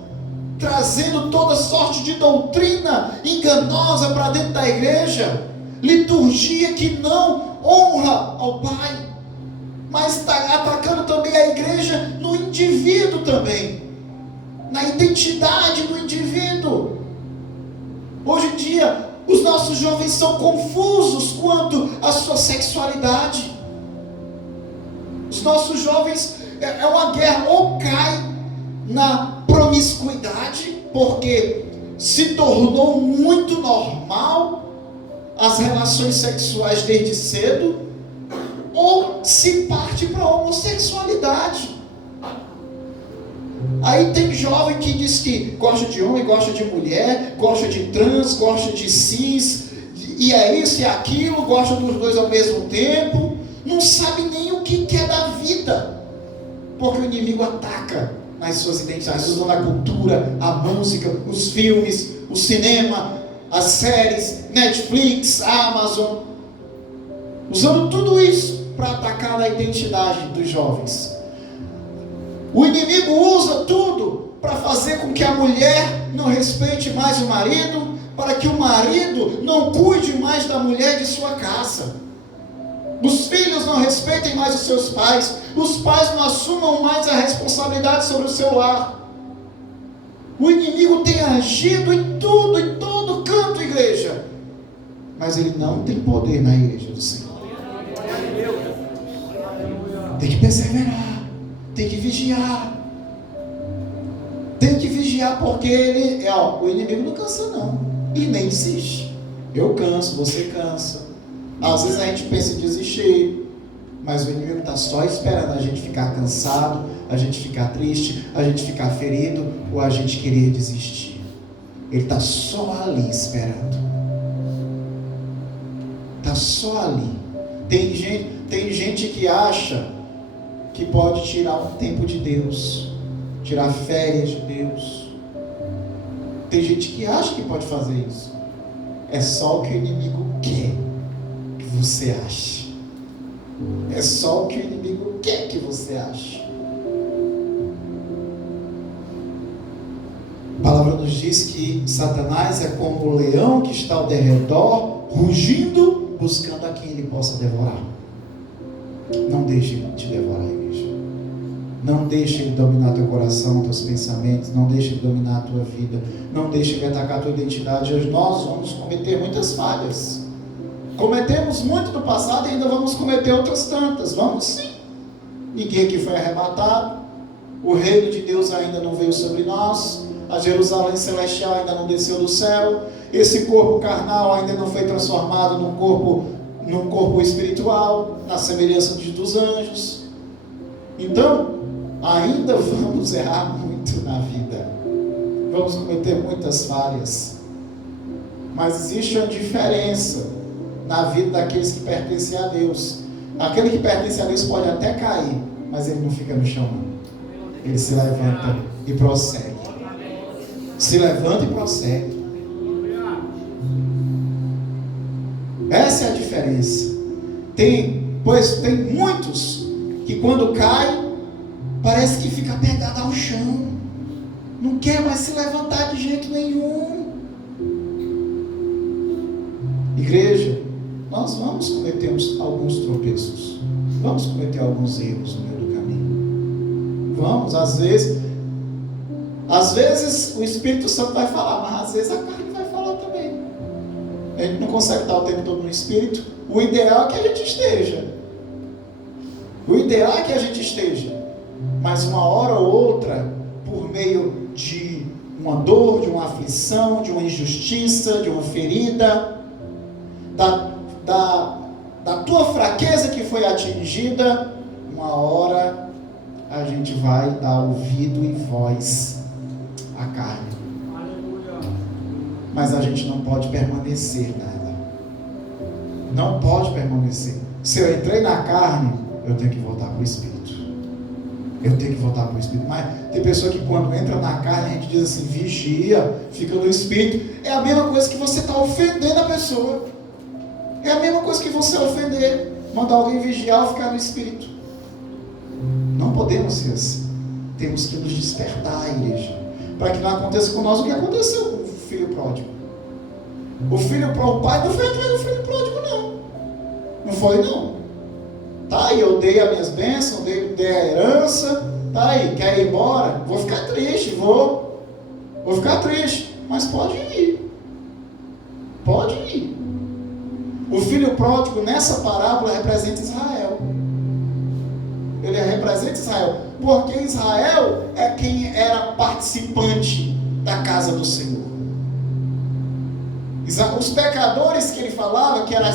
trazendo toda sorte de doutrina enganosa para dentro da igreja, liturgia que não honra ao Pai, mas está atacando também a igreja no indivíduo também, na identidade do indivíduo. Hoje em dia, os nossos jovens são confusos quanto à sua sexualidade. Os nossos jovens, é uma guerra, ou cai na promiscuidade, porque se tornou muito normal as relações sexuais desde cedo, ou se parte para a homossexualidade. Aí tem jovem que diz que gosta de homem, gosta de mulher, gosta de trans, gosta de cis, e é isso e aquilo, gosta dos dois ao mesmo tempo, não sabe nem o que quer da vida, porque o inimigo ataca nas suas identidades, usando a cultura, a música, os filmes, o cinema, as séries, Netflix, Amazon, usando tudo isso para atacar a identidade dos jovens. O inimigo usa tudo para fazer com que a mulher não respeite mais o marido, para que o marido não cuide mais da mulher de sua casa. Os filhos não respeitem mais os seus pais, os pais não assumam mais a responsabilidade sobre o seu lar. O inimigo tem agido em tudo, em todo canto, igreja, mas ele não tem poder na igreja do Senhor. Tem que perseverar. Tem que vigiar. Tem que vigiar, porque o inimigo não cansa não. E nem desiste. Eu canso, você cansa. Às vezes a gente pensa em desistir, mas o inimigo está só esperando a gente ficar cansado, a gente ficar triste, a gente ficar ferido, ou a gente querer desistir. Ele está só ali esperando. Está só ali. Tem gente que acha que pode tirar um tempo de Deus, tirar férias de Deus. Tem gente que acha que pode fazer isso. É só o que o inimigo quer que você ache. É só o que o inimigo quer que você ache. A palavra nos diz que Satanás é como o leão que está ao derredor, rugindo, buscando a quem ele possa devorar. Não deixe ele te devorar, igreja. Não deixe ele dominar teu coração, teus pensamentos. Não deixe ele dominar a tua vida. Não deixe ele atacar a tua identidade. Hoje nós vamos cometer muitas falhas. Cometemos muito no passado e ainda vamos cometer outras tantas. Vamos sim. Ninguém aqui foi arrebatado. O reino de Deus ainda não veio sobre nós. A Jerusalém celestial ainda não desceu do céu. Esse corpo carnal ainda não foi transformado num corpo espiritual, na semelhança dos anjos. Então, ainda vamos errar muito na vida. Vamos cometer muitas falhas. Mas existe uma diferença na vida daqueles que pertencem a Deus. Aquele que pertence a Deus pode até cair, mas ele não fica no chão, não. Ele se levanta e prossegue. Se levanta e prossegue. Essa é a diferença. Pois tem muitos que quando caem, parece que fica pegado ao chão. Não quer mais se levantar de jeito nenhum. Igreja, nós vamos cometer alguns tropeços. Vamos cometer alguns erros no meio do caminho. Vamos, às vezes o Espírito Santo vai falar, mas às vezes a carne vai falar também. A gente não consegue estar o tempo todo no Espírito. O ideal é que a gente esteja. Mas uma hora ou outra, por meio de uma dor, de uma aflição, de uma injustiça, de uma ferida, da tua fraqueza que foi atingida, uma hora a gente vai dar ouvido e voz à carne. Aleluia. Mas a gente não pode permanecer nela. Não pode permanecer. Se eu entrei na carne, eu tenho que voltar para o Espírito. Mas tem pessoa que quando entra na carne, a gente diz assim, vigia, fica no Espírito. É a mesma coisa que você está ofendendo a pessoa. É a mesma coisa que você ofender, mandar alguém vigiar ou ficar no Espírito. Não podemos ser assim. Temos que nos despertar, igreja, para que não aconteça com nós o que aconteceu com o filho pródigo. O pai não foi atrás do filho pródigo, não. Não foi, não. Tá aí, eu dei as minhas bênçãos, dei a herança, tá aí, quer ir embora? Vou ficar triste, vou ficar triste, mas pode ir. O filho pródigo nessa parábola representa Israel. Ele representa Israel, porque Israel é quem era participante da casa do Senhor. Os pecadores que ele falava, que eram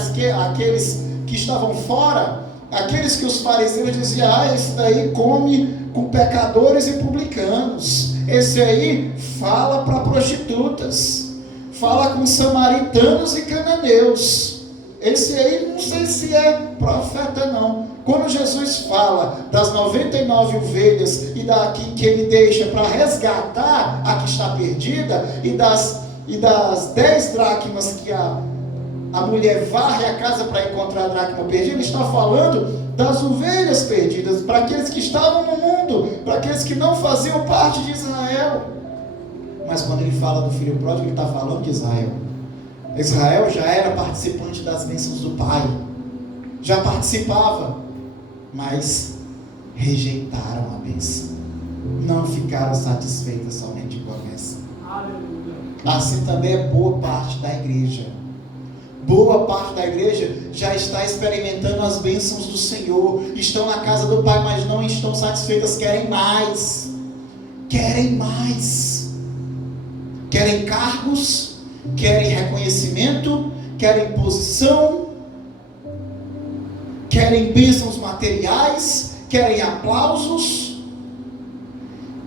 aqueles que estavam fora, aqueles que os fariseus diziam, esse daí come com pecadores e publicanos, esse aí fala para prostitutas, fala com samaritanos e cananeus, esse aí não sei se é profeta não. Quando Jesus fala das 99 ovelhas e daqui que ele deixa para resgatar a que está perdida, e das 10 dracmas que a mulher varre a casa para encontrar a dracma perdida, ele está falando das ovelhas perdidas, para aqueles que estavam no mundo, para aqueles que não faziam parte de Israel. Mas quando ele fala do filho pródigo, ele está falando de Israel. Israel já era participante das bênçãos do Pai, já participava, mas rejeitaram a bênção, não ficaram satisfeitas somente com a bênção. Aleluia. Assim também é boa parte da igreja. Boa parte da igreja já está experimentando as bênçãos do Senhor, estão na casa do Pai, mas não estão satisfeitas, querem mais, querem cargos, querem reconhecimento, querem posição, querem bênçãos materiais, querem aplausos,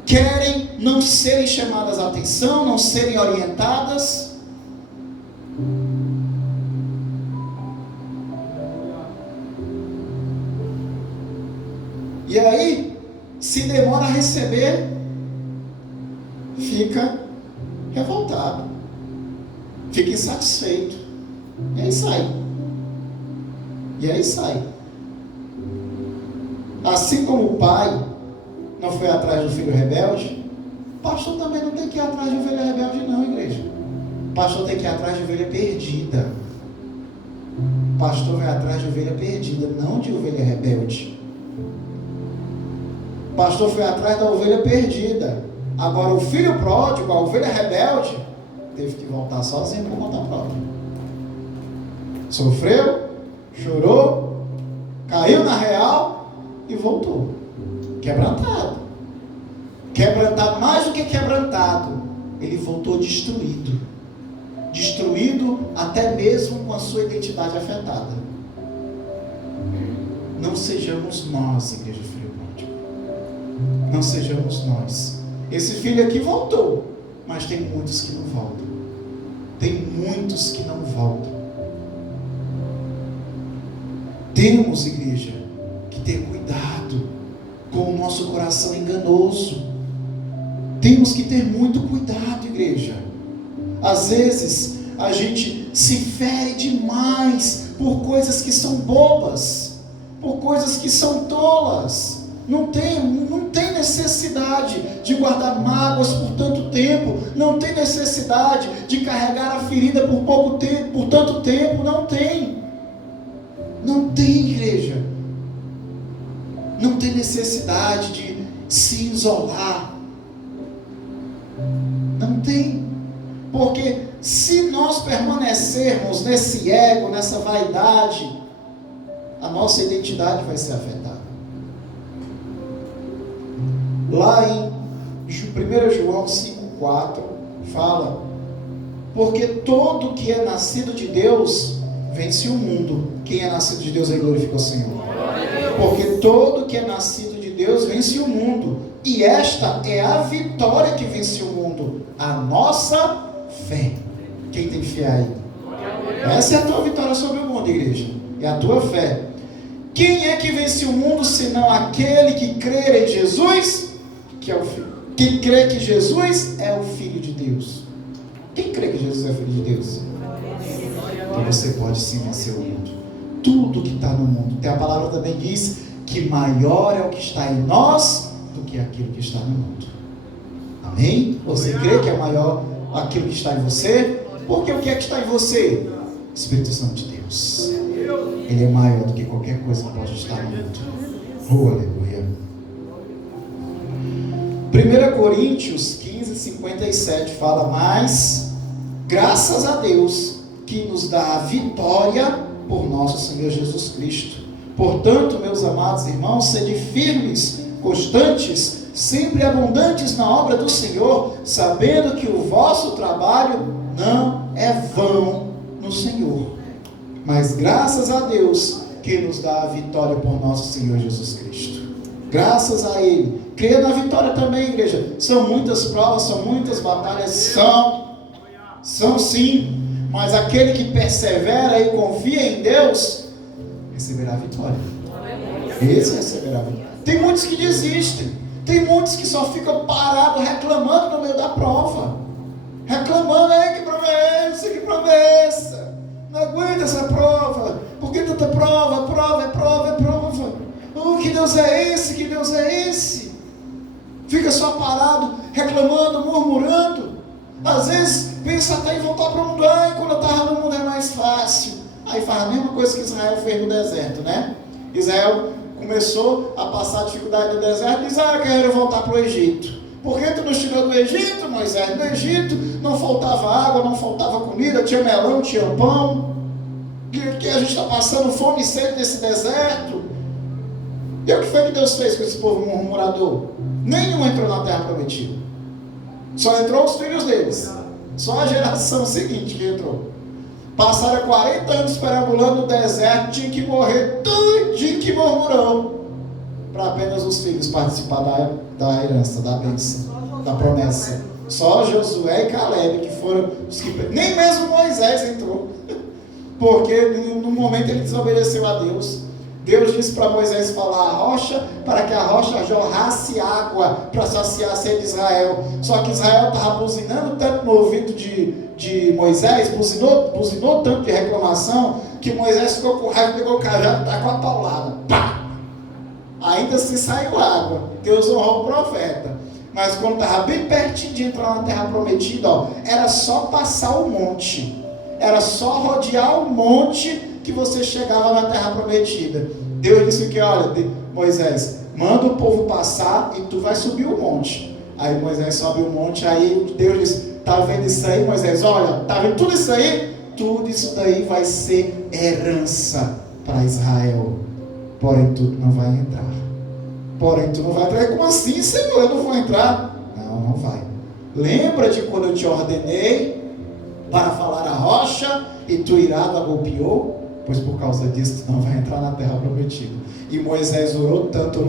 querem não serem chamadas a atenção, não serem orientadas. E aí, se demora a receber, fica revoltado, fica insatisfeito, e aí sai. Assim como o pai não foi atrás do filho rebelde, o pastor também não tem que ir atrás de ovelha rebelde não, igreja. O pastor tem que ir atrás de ovelha perdida. O pastor vai atrás de ovelha perdida, não de ovelha rebelde. O pastor foi atrás da ovelha perdida. Agora o filho pródigo, a ovelha rebelde, teve que voltar sozinho por conta própria. Sofreu, chorou, caiu na real e voltou. Quebrantado, mais do que quebrantado, ele voltou destruído até mesmo com a sua identidade afetada. Não sejamos nós, igreja filho pródigo, não sejamos nós. Esse filho aqui voltou, mas tem muitos que não voltam. Temos, igreja, que ter cuidado com o nosso coração enganoso. Temos que ter muito cuidado, igreja. Às vezes a gente se fere demais por coisas que são bobas, por coisas que são tolas. Não tem necessidade de guardar mágoas por tanto tempo, não tem necessidade de carregar a ferida por pouco tempo, por tanto tempo, não tem, igreja. não tem necessidade de se isolar. Não tem. Porque se nós permanecermos nesse ego, nessa vaidade, a nossa identidade vai ser afetada. Lá em 1 João 5,4 fala: porque todo que é nascido de Deus vence o mundo. Quem é nascido de Deus aí glorifica o Senhor. Porque todo que é nascido de Deus vence o mundo. E esta é a vitória que vence o mundo: a nossa fé. Quem tem fé aí? Essa é a tua vitória sobre o mundo, igreja. É a tua fé. Quem é que vence o mundo, senão aquele que crê em Jesus, que é o Filho? Quem crê que Jesus é o Filho de Deus. Quem crê que Jesus é o Filho de Deus? Então você pode sim vencer o mundo. Tudo que está no mundo. Tem a palavra também diz que maior é o que está em nós do que aquilo que está no mundo. Amém? Você crê que é maior aquilo que está em você? Porque o que é que está em você? Espírito Santo de Deus. Ele é maior do que qualquer coisa que pode estar no mundo. Oh, aleluia. 1 Coríntios 15:57 fala: mas graças a Deus que nos dá a vitória por nosso Senhor Jesus Cristo. Portanto, meus amados irmãos, sede firmes, constantes, sempre abundantes na obra do Senhor, sabendo que o vosso trabalho não é vão no Senhor. Mas graças a Deus que nos dá a vitória por nosso Senhor Jesus Cristo. Graças a Ele. Creia na vitória também, igreja. São muitas provas, são muitas batalhas, são sim. Mas aquele que persevera e confia em Deus receberá a vitória. Esse receberá a vitória. Tem muitos que desistem. Tem muitos que só ficam parados reclamando no meio da prova. Reclamando: que promessa, que promessa. Não aguento essa prova. Por que tanta prova? Prova. Que Deus é esse? Que Deus é esse? Fica só parado, reclamando, murmurando. Às vezes pensa até em voltar para o mundo. Quando eu estava no mundo é mais fácil. Aí faz a mesma coisa que Israel fez no deserto, né? Israel começou a passar dificuldade no deserto e diz: eu quero voltar para o Egito. Por que tu nos tirou do Egito, Moisés? No Egito não faltava água, não faltava comida, tinha melão, tinha pão. Que a gente está passando fome e sede nesse deserto. E o que foi que Deus fez com esse povo murmurador? Nenhum entrou na terra prometida. Só entrou os filhos deles. Só a geração seguinte que entrou. Passaram 40 anos perambulando no deserto, tinha que morrer tudinho que murmurou, para apenas os filhos participar da herança, da bênção, da promessa. Só Josué e Caleb que foram os que... Nem mesmo Moisés entrou, porque no momento ele desobedeceu a Deus. Deus disse para Moisés falar a rocha, para que a rocha jorrasse água para saciar a sede de Israel. Só que Israel estava buzinando tanto no ouvido de Moisés, buzinou tanto de reclamação, que Moisés ficou com raiva, pegou o cajado e está com a paulada. Pá! Ainda assim saiu água. Deus honrou o profeta. Mas quando estava bem pertinho de entrar na terra prometida, era só passar o monte. Era só rodear o monte que você chegava na terra prometida. Deus disse que: olha, Moisés, manda o povo passar e tu vai subir o monte. Aí Moisés sobe o monte. Aí Deus disse: tá vendo isso aí, Moisés? Olha, tá vendo tudo isso aí? Tudo isso daí vai ser herança para Israel. Porém tu não vai entrar. Como assim, Senhor? Eu não vou entrar? Não vai. Lembra de quando eu te ordenei para falar a rocha e tu irado a golpeou? Pois por causa disso tu não vai entrar na terra prometida. E Moisés orou tanto,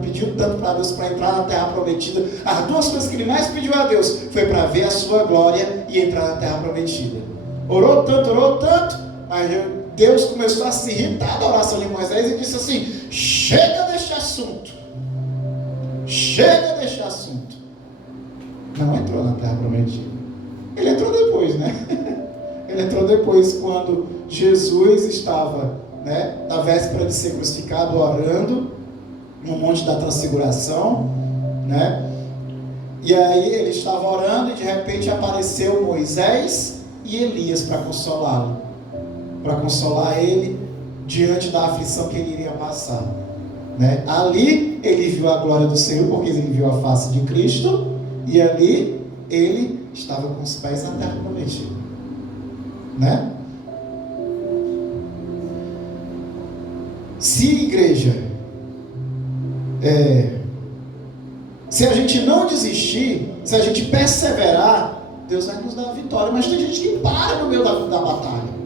pediu tanto para Deus para entrar na terra prometida. As duas coisas que ele mais pediu a Deus foi para ver a sua glória e entrar na terra prometida. Orou tanto, mas Deus começou a se irritar da oração de Moisés e disse assim: chega deste assunto. Não entrou na terra prometida. Ele entrou depois, né? Ele entrou depois, quando Jesus estava, na véspera de ser crucificado, orando no Monte da Transfiguração, e aí ele estava orando e de repente apareceu Moisés e Elias para consolá-lo, para consolar ele diante da aflição que ele iria passar. né? Ali ele viu a glória do Senhor, porque ele viu a face de Cristo, e ali ele estava com os pés na terra prometida, né? Se igreja, se a gente não desistir, se a gente perseverar, Deus vai nos dar a vitória. Mas tem gente que para no meio da batalha.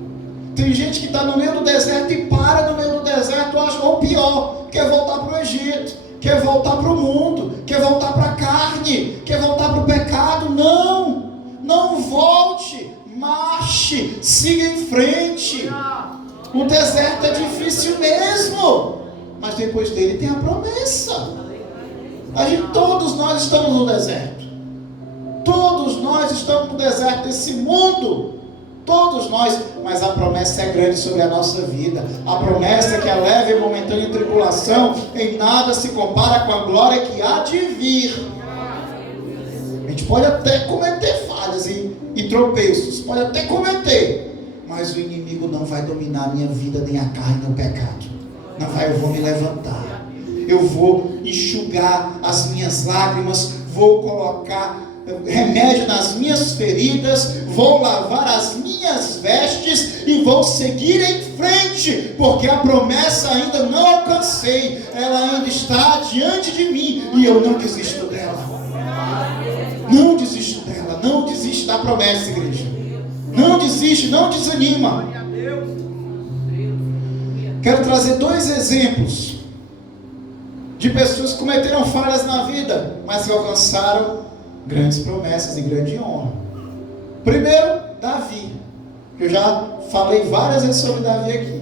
Tem gente que está no meio do deserto e para no meio do deserto, ou pior, quer voltar para o Egito, quer voltar para o mundo, quer voltar para a carne, quer voltar para o pecado. Não volte, marche, siga em frente. O deserto é difícil mesmo, mas depois dele tem a promessa. Todos nós estamos no deserto. Todos nós estamos no deserto desse mundo. Todos nós, mas a promessa é grande sobre a nossa vida. A promessa é que a leve e momentânea tribulação em nada se compara com a glória que há de vir. A gente pode até cometer falhas e tropeços, pode até cometer, mas o inimigo não vai dominar a minha vida, nem a carne, nem o pecado. Não vai, eu vou me levantar, eu vou enxugar as minhas lágrimas, vou colocar remédio nas minhas feridas, vou lavar as minhas vestes e vou seguir em frente, porque a promessa ainda não alcancei, ela ainda está diante de mim e eu não desisto dela. Não desisto dela, não desiste da promessa, igreja. Não desiste, não desanima. Quero trazer 2 exemplos de pessoas que cometeram falhas na vida, mas que alcançaram grandes promessas e grande honra. Primeiro, Davi. Eu já falei várias vezes sobre Davi aqui.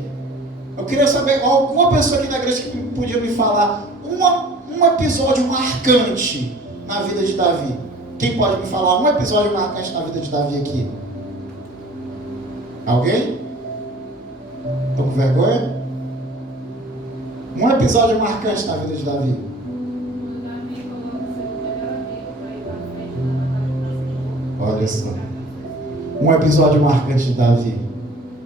Eu queria saber, alguma pessoa aqui na igreja que podia me falar um episódio marcante na vida de Davi. Quem pode me falar um episódio marcante na vida de Davi aqui? Alguém? Estão com vergonha? Um episódio marcante na vida de Davi. Olha só. Um episódio marcante de Davi.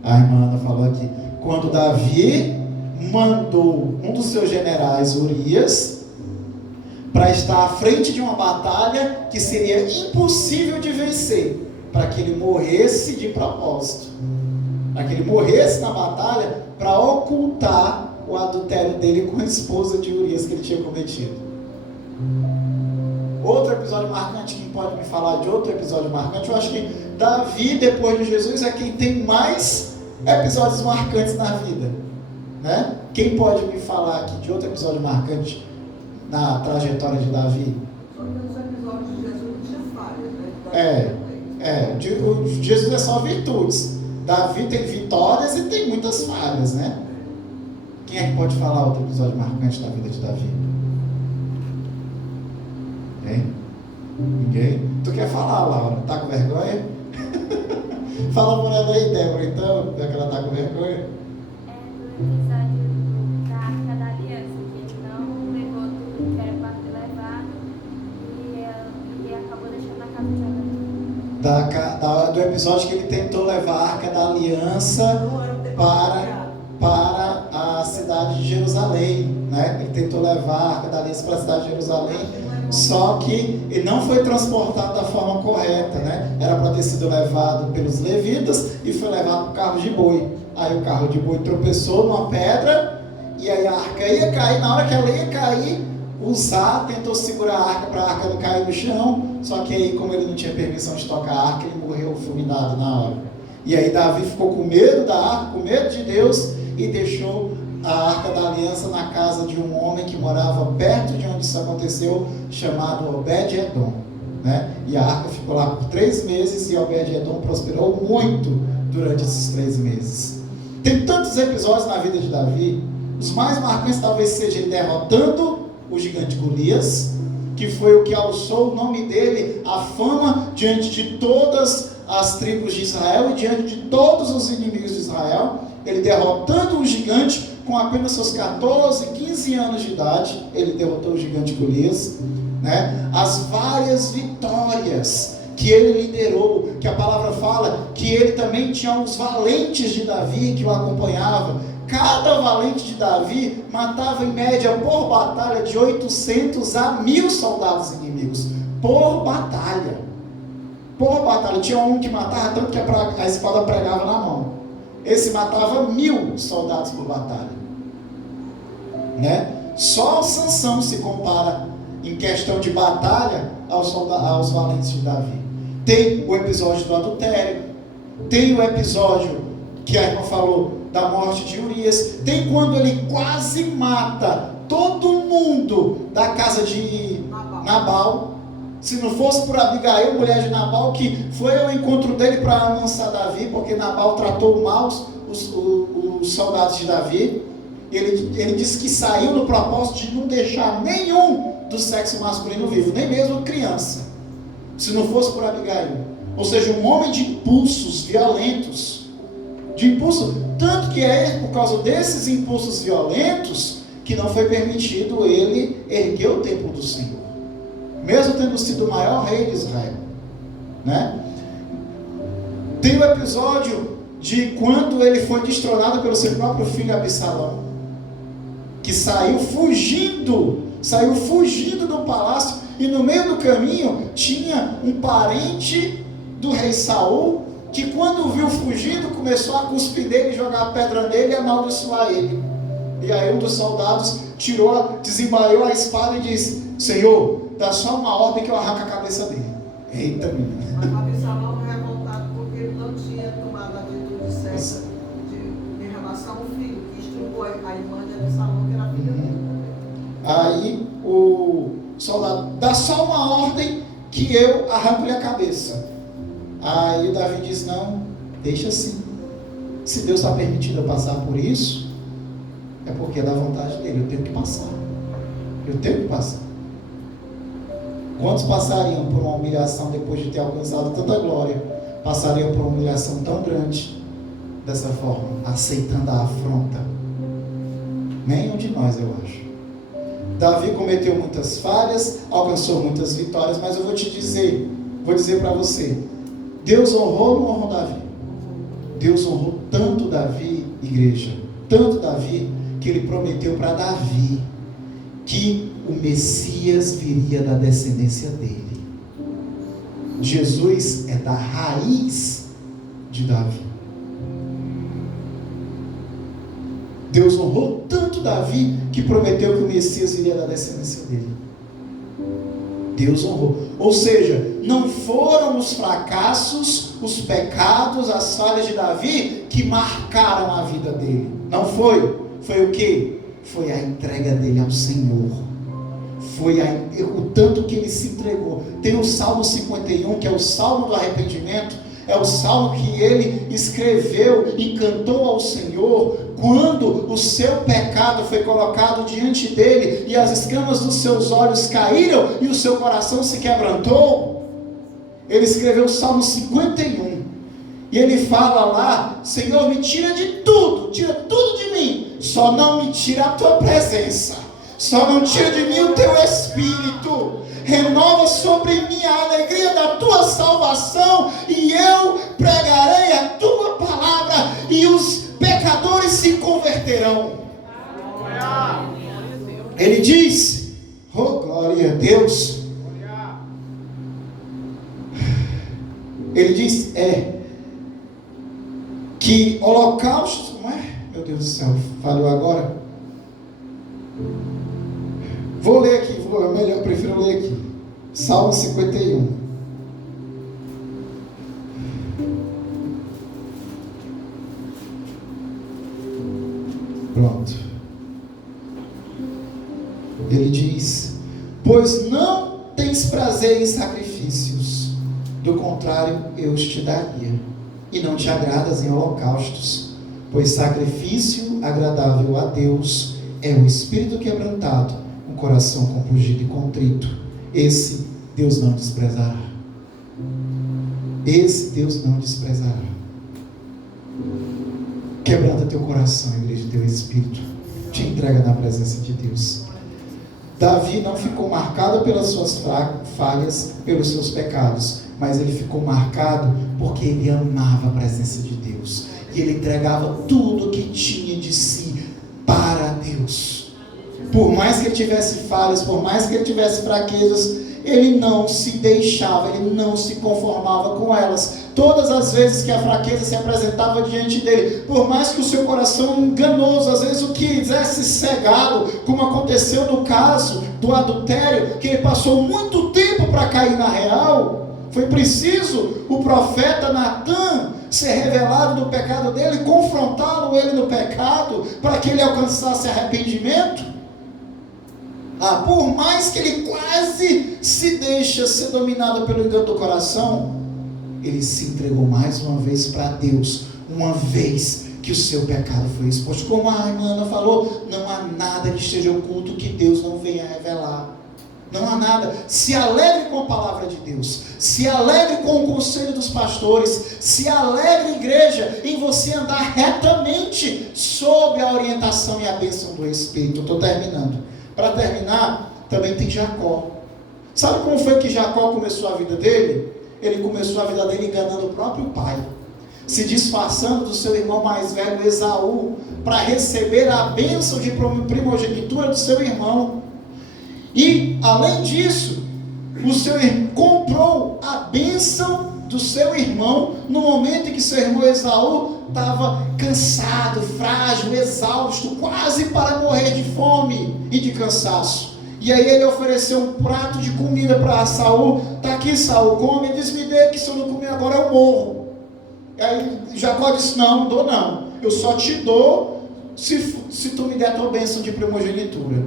A irmã Ana falou aqui. Quando Davi mandou um dos seus generais, Urias, para estar à frente de uma batalha que seria impossível de vencer, para que ele morresse de propósito, para que ele morresse na batalha, para ocultar o adultério dele com a esposa de Urias que ele tinha cometido. Outro episódio marcante, quem pode me falar de outro episódio marcante? Eu acho que Davi, depois de Jesus, é quem tem mais episódios marcantes na vida, né? Quem pode me falar aqui de outro episódio marcante na trajetória de Davi? Sobre os episódios de Jesus tinha falhas, né? Jesus é só virtudes. Davi tem vitórias e tem muitas falhas, né? Quem é que pode falar outro episódio marcante da vida de Davi? Hein? Ninguém? Tu quer falar, Laura? Tá com vergonha? Fala por ela aí, Débora, então, já que ela tá com vergonha. Do episódio da Arca da Aliança, que ele não levou tudo que era para ter levado e acabou deixando na casa de Abraão. Do episódio que ele tentou levar a Arca da Aliança para a cidade de Jerusalém, né? Ele tentou levar a Arca da Aliança para a cidade de Jerusalém, só que ele não foi transportado da forma correta, né? Era para ter sido levado pelos levitas e foi levado para o carro de boi. Aí o carro de boi tropeçou numa pedra e aí a arca ia cair. Na hora que ela ia cair, Uzá tentou segurar a arca para a arca não cair no chão, só que aí, como ele não tinha permissão de tocar a arca, ele morreu fulminado na hora. E aí Davi ficou com medo da arca, com medo de Deus, e deixou a Arca da Aliança na casa de um homem que morava perto de onde isso aconteceu, chamado Obed-Edom, né? E a arca ficou lá por 3 meses e Obed-Edom prosperou muito durante esses 3 meses. Tem tantos episódios na vida de Davi. Os mais marcantes talvez seja ele derrotando o gigante Golias, que foi o que alçou o nome dele à fama diante de todas as tribos de Israel e diante de todos os inimigos de Israel. Ele derrotando o gigante com apenas seus 14, 15 anos de idade, ele derrotou o gigante Golias, né? As várias vitórias que ele liderou, que a palavra fala que ele também tinha os valentes de Davi que o acompanhavam. cada valente de Davi matava em média por batalha de 800 a 1000 soldados inimigos. Por batalha. Por batalha. Tinha um que matava tanto que a espada pregava na mão. Esse matava 1000 soldados por batalha. Né? Só Sansão se compara em questão de batalha aos valentes de Davi. Tem o episódio do adultério, tem o episódio que a irmã falou da morte de Urias, tem quando ele quase mata todo mundo da casa de Nabal. Se não fosse por Abigail, mulher de Nabal, que foi ao encontro dele para amansar Davi, porque Nabal tratou mal os soldados de Davi. Ele disse que saiu no propósito de não deixar nenhum do sexo masculino vivo, nem mesmo criança, se não fosse por Abigail. Ou seja, um homem de impulsos violentos, tanto que é por causa desses impulsos violentos que não foi permitido ele erguer o templo do Senhor, mesmo tendo sido o maior rei de Israel, né? Tem o episódio de quando ele foi destronado pelo seu próprio filho Absalão, que saiu fugindo do palácio, e no meio do caminho tinha um parente do rei Saul, que quando o viu fugindo, começou a cuspir nele, jogar pedra nele e amaldiçoar ele. E aí um dos soldados desembaiou a espada e disse: Senhor, dá só uma ordem que eu arranco a cabeça dele. Eita, menina. Mas Absalão revoltado porque ele não tinha tomado a atitude certa em relação ao filho, que estrupou a irmã de Absalão, que era filha dele. Aí o soldado: dá só uma ordem que eu arranco-lhe a cabeça. Aí o Davi diz: não, deixa assim. Se Deus está permitindo eu passar por isso, é porque é da vontade dele. Eu tenho que passar. Quantos passariam por uma humilhação depois de ter alcançado tanta glória? Passariam por uma humilhação tão grande dessa forma, aceitando a afronta? Nenhum de nós, eu acho. Davi cometeu muitas falhas, alcançou muitas vitórias, mas eu vou dizer para você, Deus honrou ou não honrou Davi? Deus honrou tanto Davi, igreja, tanto Davi, que ele prometeu para Davi que o Messias viria da descendência dele. Jesus é da raiz de Davi. Deus honrou tanto Davi que prometeu que o Messias viria da descendência dele. Deus honrou. Ou seja, não foram os fracassos, os pecados, as falhas de Davi que marcaram a vida dele. Não foi. Foi o quê? Foi a entrega dele ao Senhor. Foi o tanto que ele se entregou. Tem o Salmo 51, que é o Salmo do arrependimento. É o salmo que ele escreveu e cantou ao Senhor quando o seu pecado foi colocado diante dele e as escamas dos seus olhos caíram e o seu coração se quebrantou. Ele escreveu o Salmo 51 e ele fala lá: Senhor, me tira tudo de mim, só não me tira a tua presença, só não tira de mim o teu Espírito. Renova sobre mim a alegria da tua salvação, e eu pregarei a tua palavra, e os pecadores se converterão. Ele diz: oh, glória a Deus. Ele diz que holocausto, não é? Meu Deus do céu, falhou agora. Vou ler aqui, eu prefiro ler aqui. Salmo 51. Pronto. Ele diz: pois não tens prazer em sacrifícios, do contrário eu os te daria, e não te agradas em holocaustos, pois sacrifício agradável a Deus é o espírito quebrantado, um coração compungido e contrito. Esse Deus não desprezará. Esse Deus não desprezará. Quebranta teu coração, igreja, teu espírito. Te entrega na presença de Deus. Davi não ficou marcado pelas suas falhas, pelos seus pecados, mas ele ficou marcado porque ele amava a presença de Deus. e ele entregava tudo que tinha de si para Deus. Por mais que ele tivesse falhas, por mais que ele tivesse fraquezas, ele não se deixava, ele não se conformava com elas. Todas as vezes que a fraqueza se apresentava diante dele, por mais que o seu coração enganoso, às vezes o quisesse cegá-lo, como aconteceu no caso do adultério, que ele passou muito tempo para cair na real, foi preciso o profeta Natan ser revelado do pecado dele, confrontá-lo ele no pecado, para que ele alcançasse arrependimento. Por mais que ele quase se deixa ser dominado pelo engano do coração, ele se entregou mais uma vez para Deus, uma vez que o seu pecado foi exposto. Como a irmã Ana falou, não há nada que esteja oculto que Deus não venha revelar. Não há nada. Se alegre com a palavra de Deus, se alegre com o conselho dos pastores, se alegre, igreja, em você andar retamente sob a orientação e a bênção do Espírito. Eu estou terminando. Para terminar, também tem Jacó. Sabe como foi que Jacó começou a vida dele? Ele começou a vida dele enganando o próprio pai, se disfarçando do seu irmão mais velho Esaú, para receber a bênção de primogenitura do seu irmão. E além disso, o seu irmão comprou a bênção do seu irmão, no momento em que seu irmão Esaú estava cansado, frágil, exausto, quase para morrer de fome e de cansaço. E aí ele ofereceu um prato de comida para Saul. Está aqui, Saul, come. Ele disse: me dê, que se eu não comer agora eu morro. E aí Jacó disse: não dou não, eu só te dou se tu me der a tua bênção de primogenitura.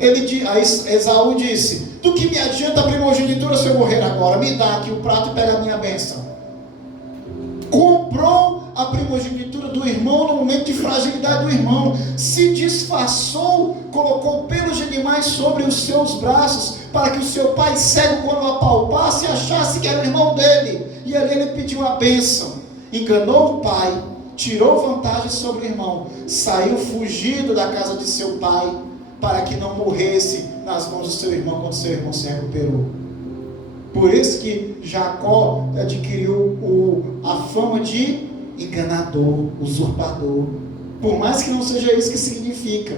Aí Esaú disse: do que me adianta a primogenitura se eu morrer agora? Me dá aqui o prato e pega a minha bênção. Comprou a primogenitura do irmão no momento de fragilidade do irmão, se disfarçou, colocou pelos de animais sobre os seus braços, para que o seu pai cego, quando apalpasse, achasse que era o irmão dele. E ali ele pediu a bênção, enganou o pai, tirou vantagem sobre o irmão, saiu fugido da casa de seu pai, para que não morresse nas mãos do seu irmão quando seu irmão se recuperou. Por isso que Jacó adquiriu a fama de enganador, usurpador. Por mais que não seja isso que significa.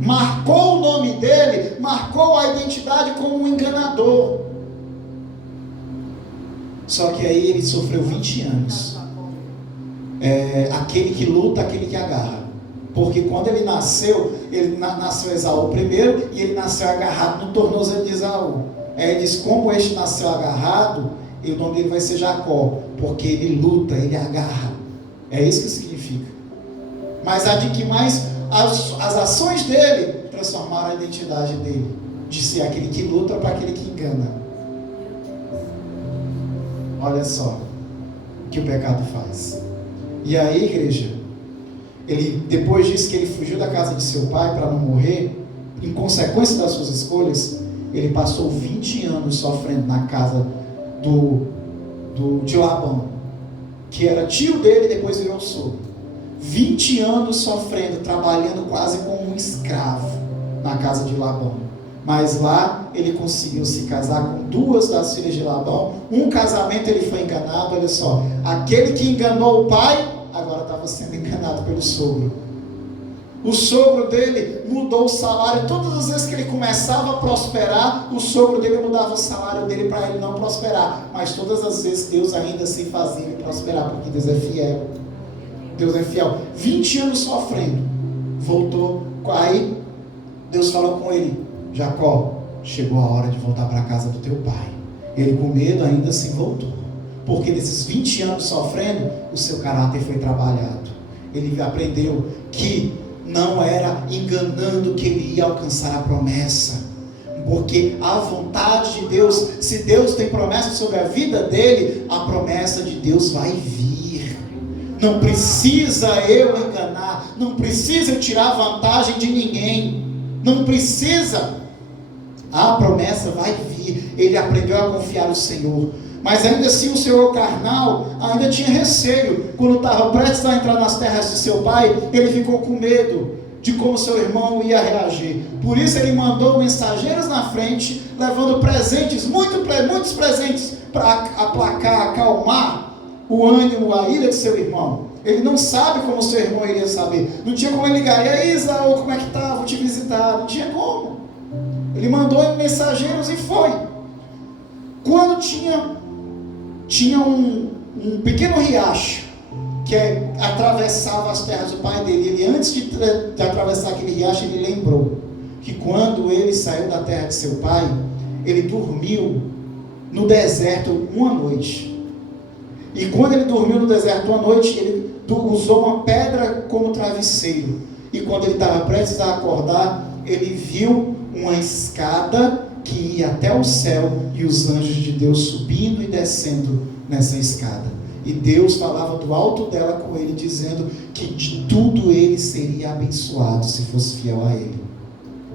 Marcou o nome dele, marcou a identidade como um enganador. Só que aí ele sofreu 20 anos. Aquele que luta, aquele que agarra. Porque quando ele nasceu Esaú primeiro, e ele nasceu agarrado no tornozelo de Esaú. Aí ele diz: como este nasceu agarrado, e o nome dele vai ser Jacó, porque ele luta, ele agarra. É isso que significa. Mas as ações dele transformaram a identidade dele, de ser aquele que luta para aquele que engana. Olha só o que o pecado faz. E aí, igreja, ele, depois disso que ele fugiu da casa de seu pai para não morrer, em consequência das suas escolhas, ele passou 20 anos sofrendo na casa de Labão, que era tio dele e depois virou sogro. 20 anos sofrendo, trabalhando quase como um escravo na casa de Labão. Mas lá ele conseguiu se casar com 2 das filhas de Labão. Um casamento ele foi enganado. Olha só, aquele que enganou o pai agora estava sendo enganado pelo sogro. O sogro dele mudou o salário. Todas as vezes que ele começava a prosperar, o sogro dele mudava o salário dele para ele não prosperar. Mas todas as vezes Deus ainda assim fazia ele prosperar, porque Deus é fiel. Deus é fiel. 20 anos sofrendo. Voltou. Aí Deus falou com ele: Jacó, chegou a hora de voltar para a casa do teu pai. Ele, com medo, ainda assim voltou. Porque nesses 20 anos sofrendo, o seu caráter foi trabalhado. Ele aprendeu que não era enganando que ele ia alcançar a promessa. Porque a vontade de Deus, se Deus tem promessa sobre a vida dele, a promessa de Deus vai vir. Não precisa eu enganar, não precisa eu tirar vantagem de ninguém, não precisa. A promessa vai vir. Ele aprendeu a confiar no Senhor. Mas ainda assim o Senhor carnal ainda tinha receio. Quando estava prestes a entrar nas terras de seu pai, ele ficou com medo de como seu irmão ia reagir. Por isso ele mandou mensageiros na frente, levando presentes, muitos presentes, para aplacar, acalmar o ânimo, a ira de seu irmão. Ele não sabe como seu irmão iria saber. Não tinha como ele ligar. E aí, Isaú, como é que tá? Vou te visitar. Não tinha como. Ele mandou mensageiros e foi. Quando tinha um pequeno riacho que atravessava as terras do pai dele. Ele, antes de atravessar aquele riacho, ele lembrou que quando ele saiu da terra de seu pai, ele dormiu no deserto uma noite. E quando ele dormiu no deserto uma noite, ele usou uma pedra como travesseiro. E quando ele estava prestes a acordar, ele viu uma escada que ia até o céu e os anjos de Deus subindo e descendo nessa escada. E Deus falava do alto dela com ele, dizendo que de tudo ele seria abençoado se fosse fiel a ele.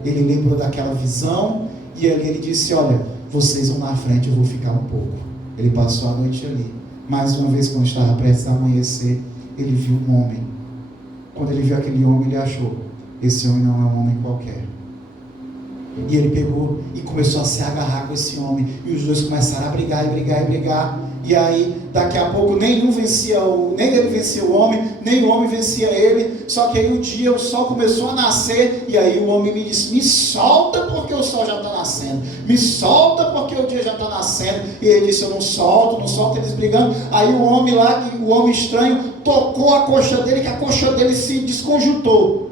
Ele lembrou daquela visão e ali ele disse: olha, vocês vão na frente, eu vou ficar um pouco. Ele passou a noite ali. Mais uma vez, quando estava prestes a amanhecer, ele viu um homem. Quando ele viu aquele homem, ele achou: esse homem não é um homem qualquer. E ele pegou e começou a se agarrar com esse homem. E os dois começaram a brigar. E aí, daqui a pouco, nem ele vencia o homem, nem o homem vencia ele. Só que aí o sol começou a nascer. E aí o homem me disse: me solta porque o sol já está nascendo. Me solta porque o dia já está nascendo. E ele disse: eu não solto, eles brigando. Aí o homem lá, o homem estranho, tocou a coxa dele, que a coxa dele se desconjuntou.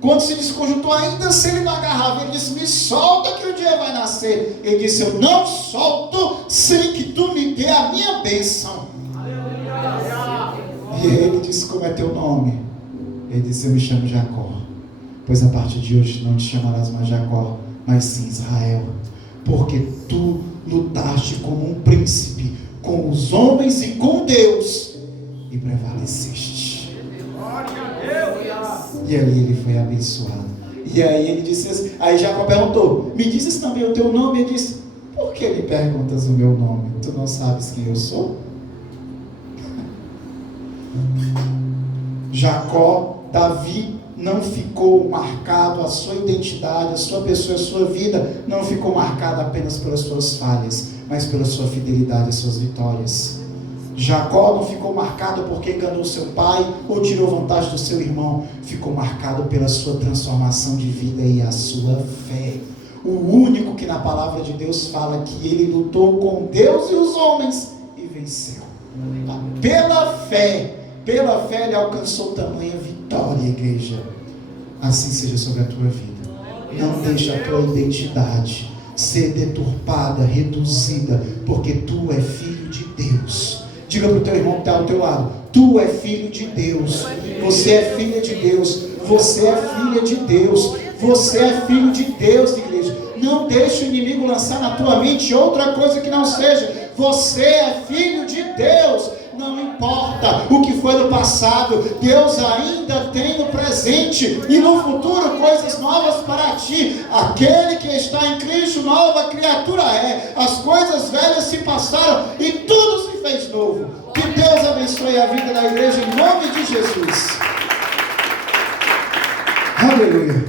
Quando se desconjuntou, ainda se ele não agarrava, ele disse: me solta que o dia vai nascer. Ele disse: eu não solto sem que tu me dê a minha bênção. E ele disse: como é teu nome? Ele disse: eu me chamo Jacó. Pois a partir de hoje não te chamarás mais Jacó, mas sim Israel, porque tu lutaste como um príncipe com os homens e com Deus e prevaleceste. E ali ele foi abençoado. E aí ele disse assim, aí Jacó perguntou: me dizes também o teu nome? Ele disse: por que me perguntas o meu nome? Tu não sabes quem eu sou? Davi não ficou marcado, a sua identidade, a sua pessoa, a sua vida não ficou marcada apenas pelas suas falhas, mas pela sua fidelidade, as suas vitórias. Jacó não ficou marcado porque enganou seu pai ou tirou vantagem do seu irmão. Ficou marcado pela sua transformação de vida e a sua fé. O único que na palavra de Deus fala que ele lutou com Deus e os homens e venceu. Pela fé ele alcançou tamanha vitória, igreja. Assim seja sobre a tua vida. Não deixe a tua identidade ser deturpada, reduzida, porque tu é filho de Deus. Diga para o teu irmão que está ao teu lado: tu é filho de Deus. Você é filha de Deus. Você é filha de Deus. Você é filho de Deus, igreja. Não deixe o inimigo lançar na tua mente outra coisa que não seja: você é filho de Deus. Não importa o que foi no passado, Deus ainda tem no presente e no futuro coisas novas para ti. Aquele que está em Cristo, nova criatura é. As coisas velhas se passaram e tudo se fez novo. Que Deus abençoe a vida da igreja em nome de Jesus. Aleluia.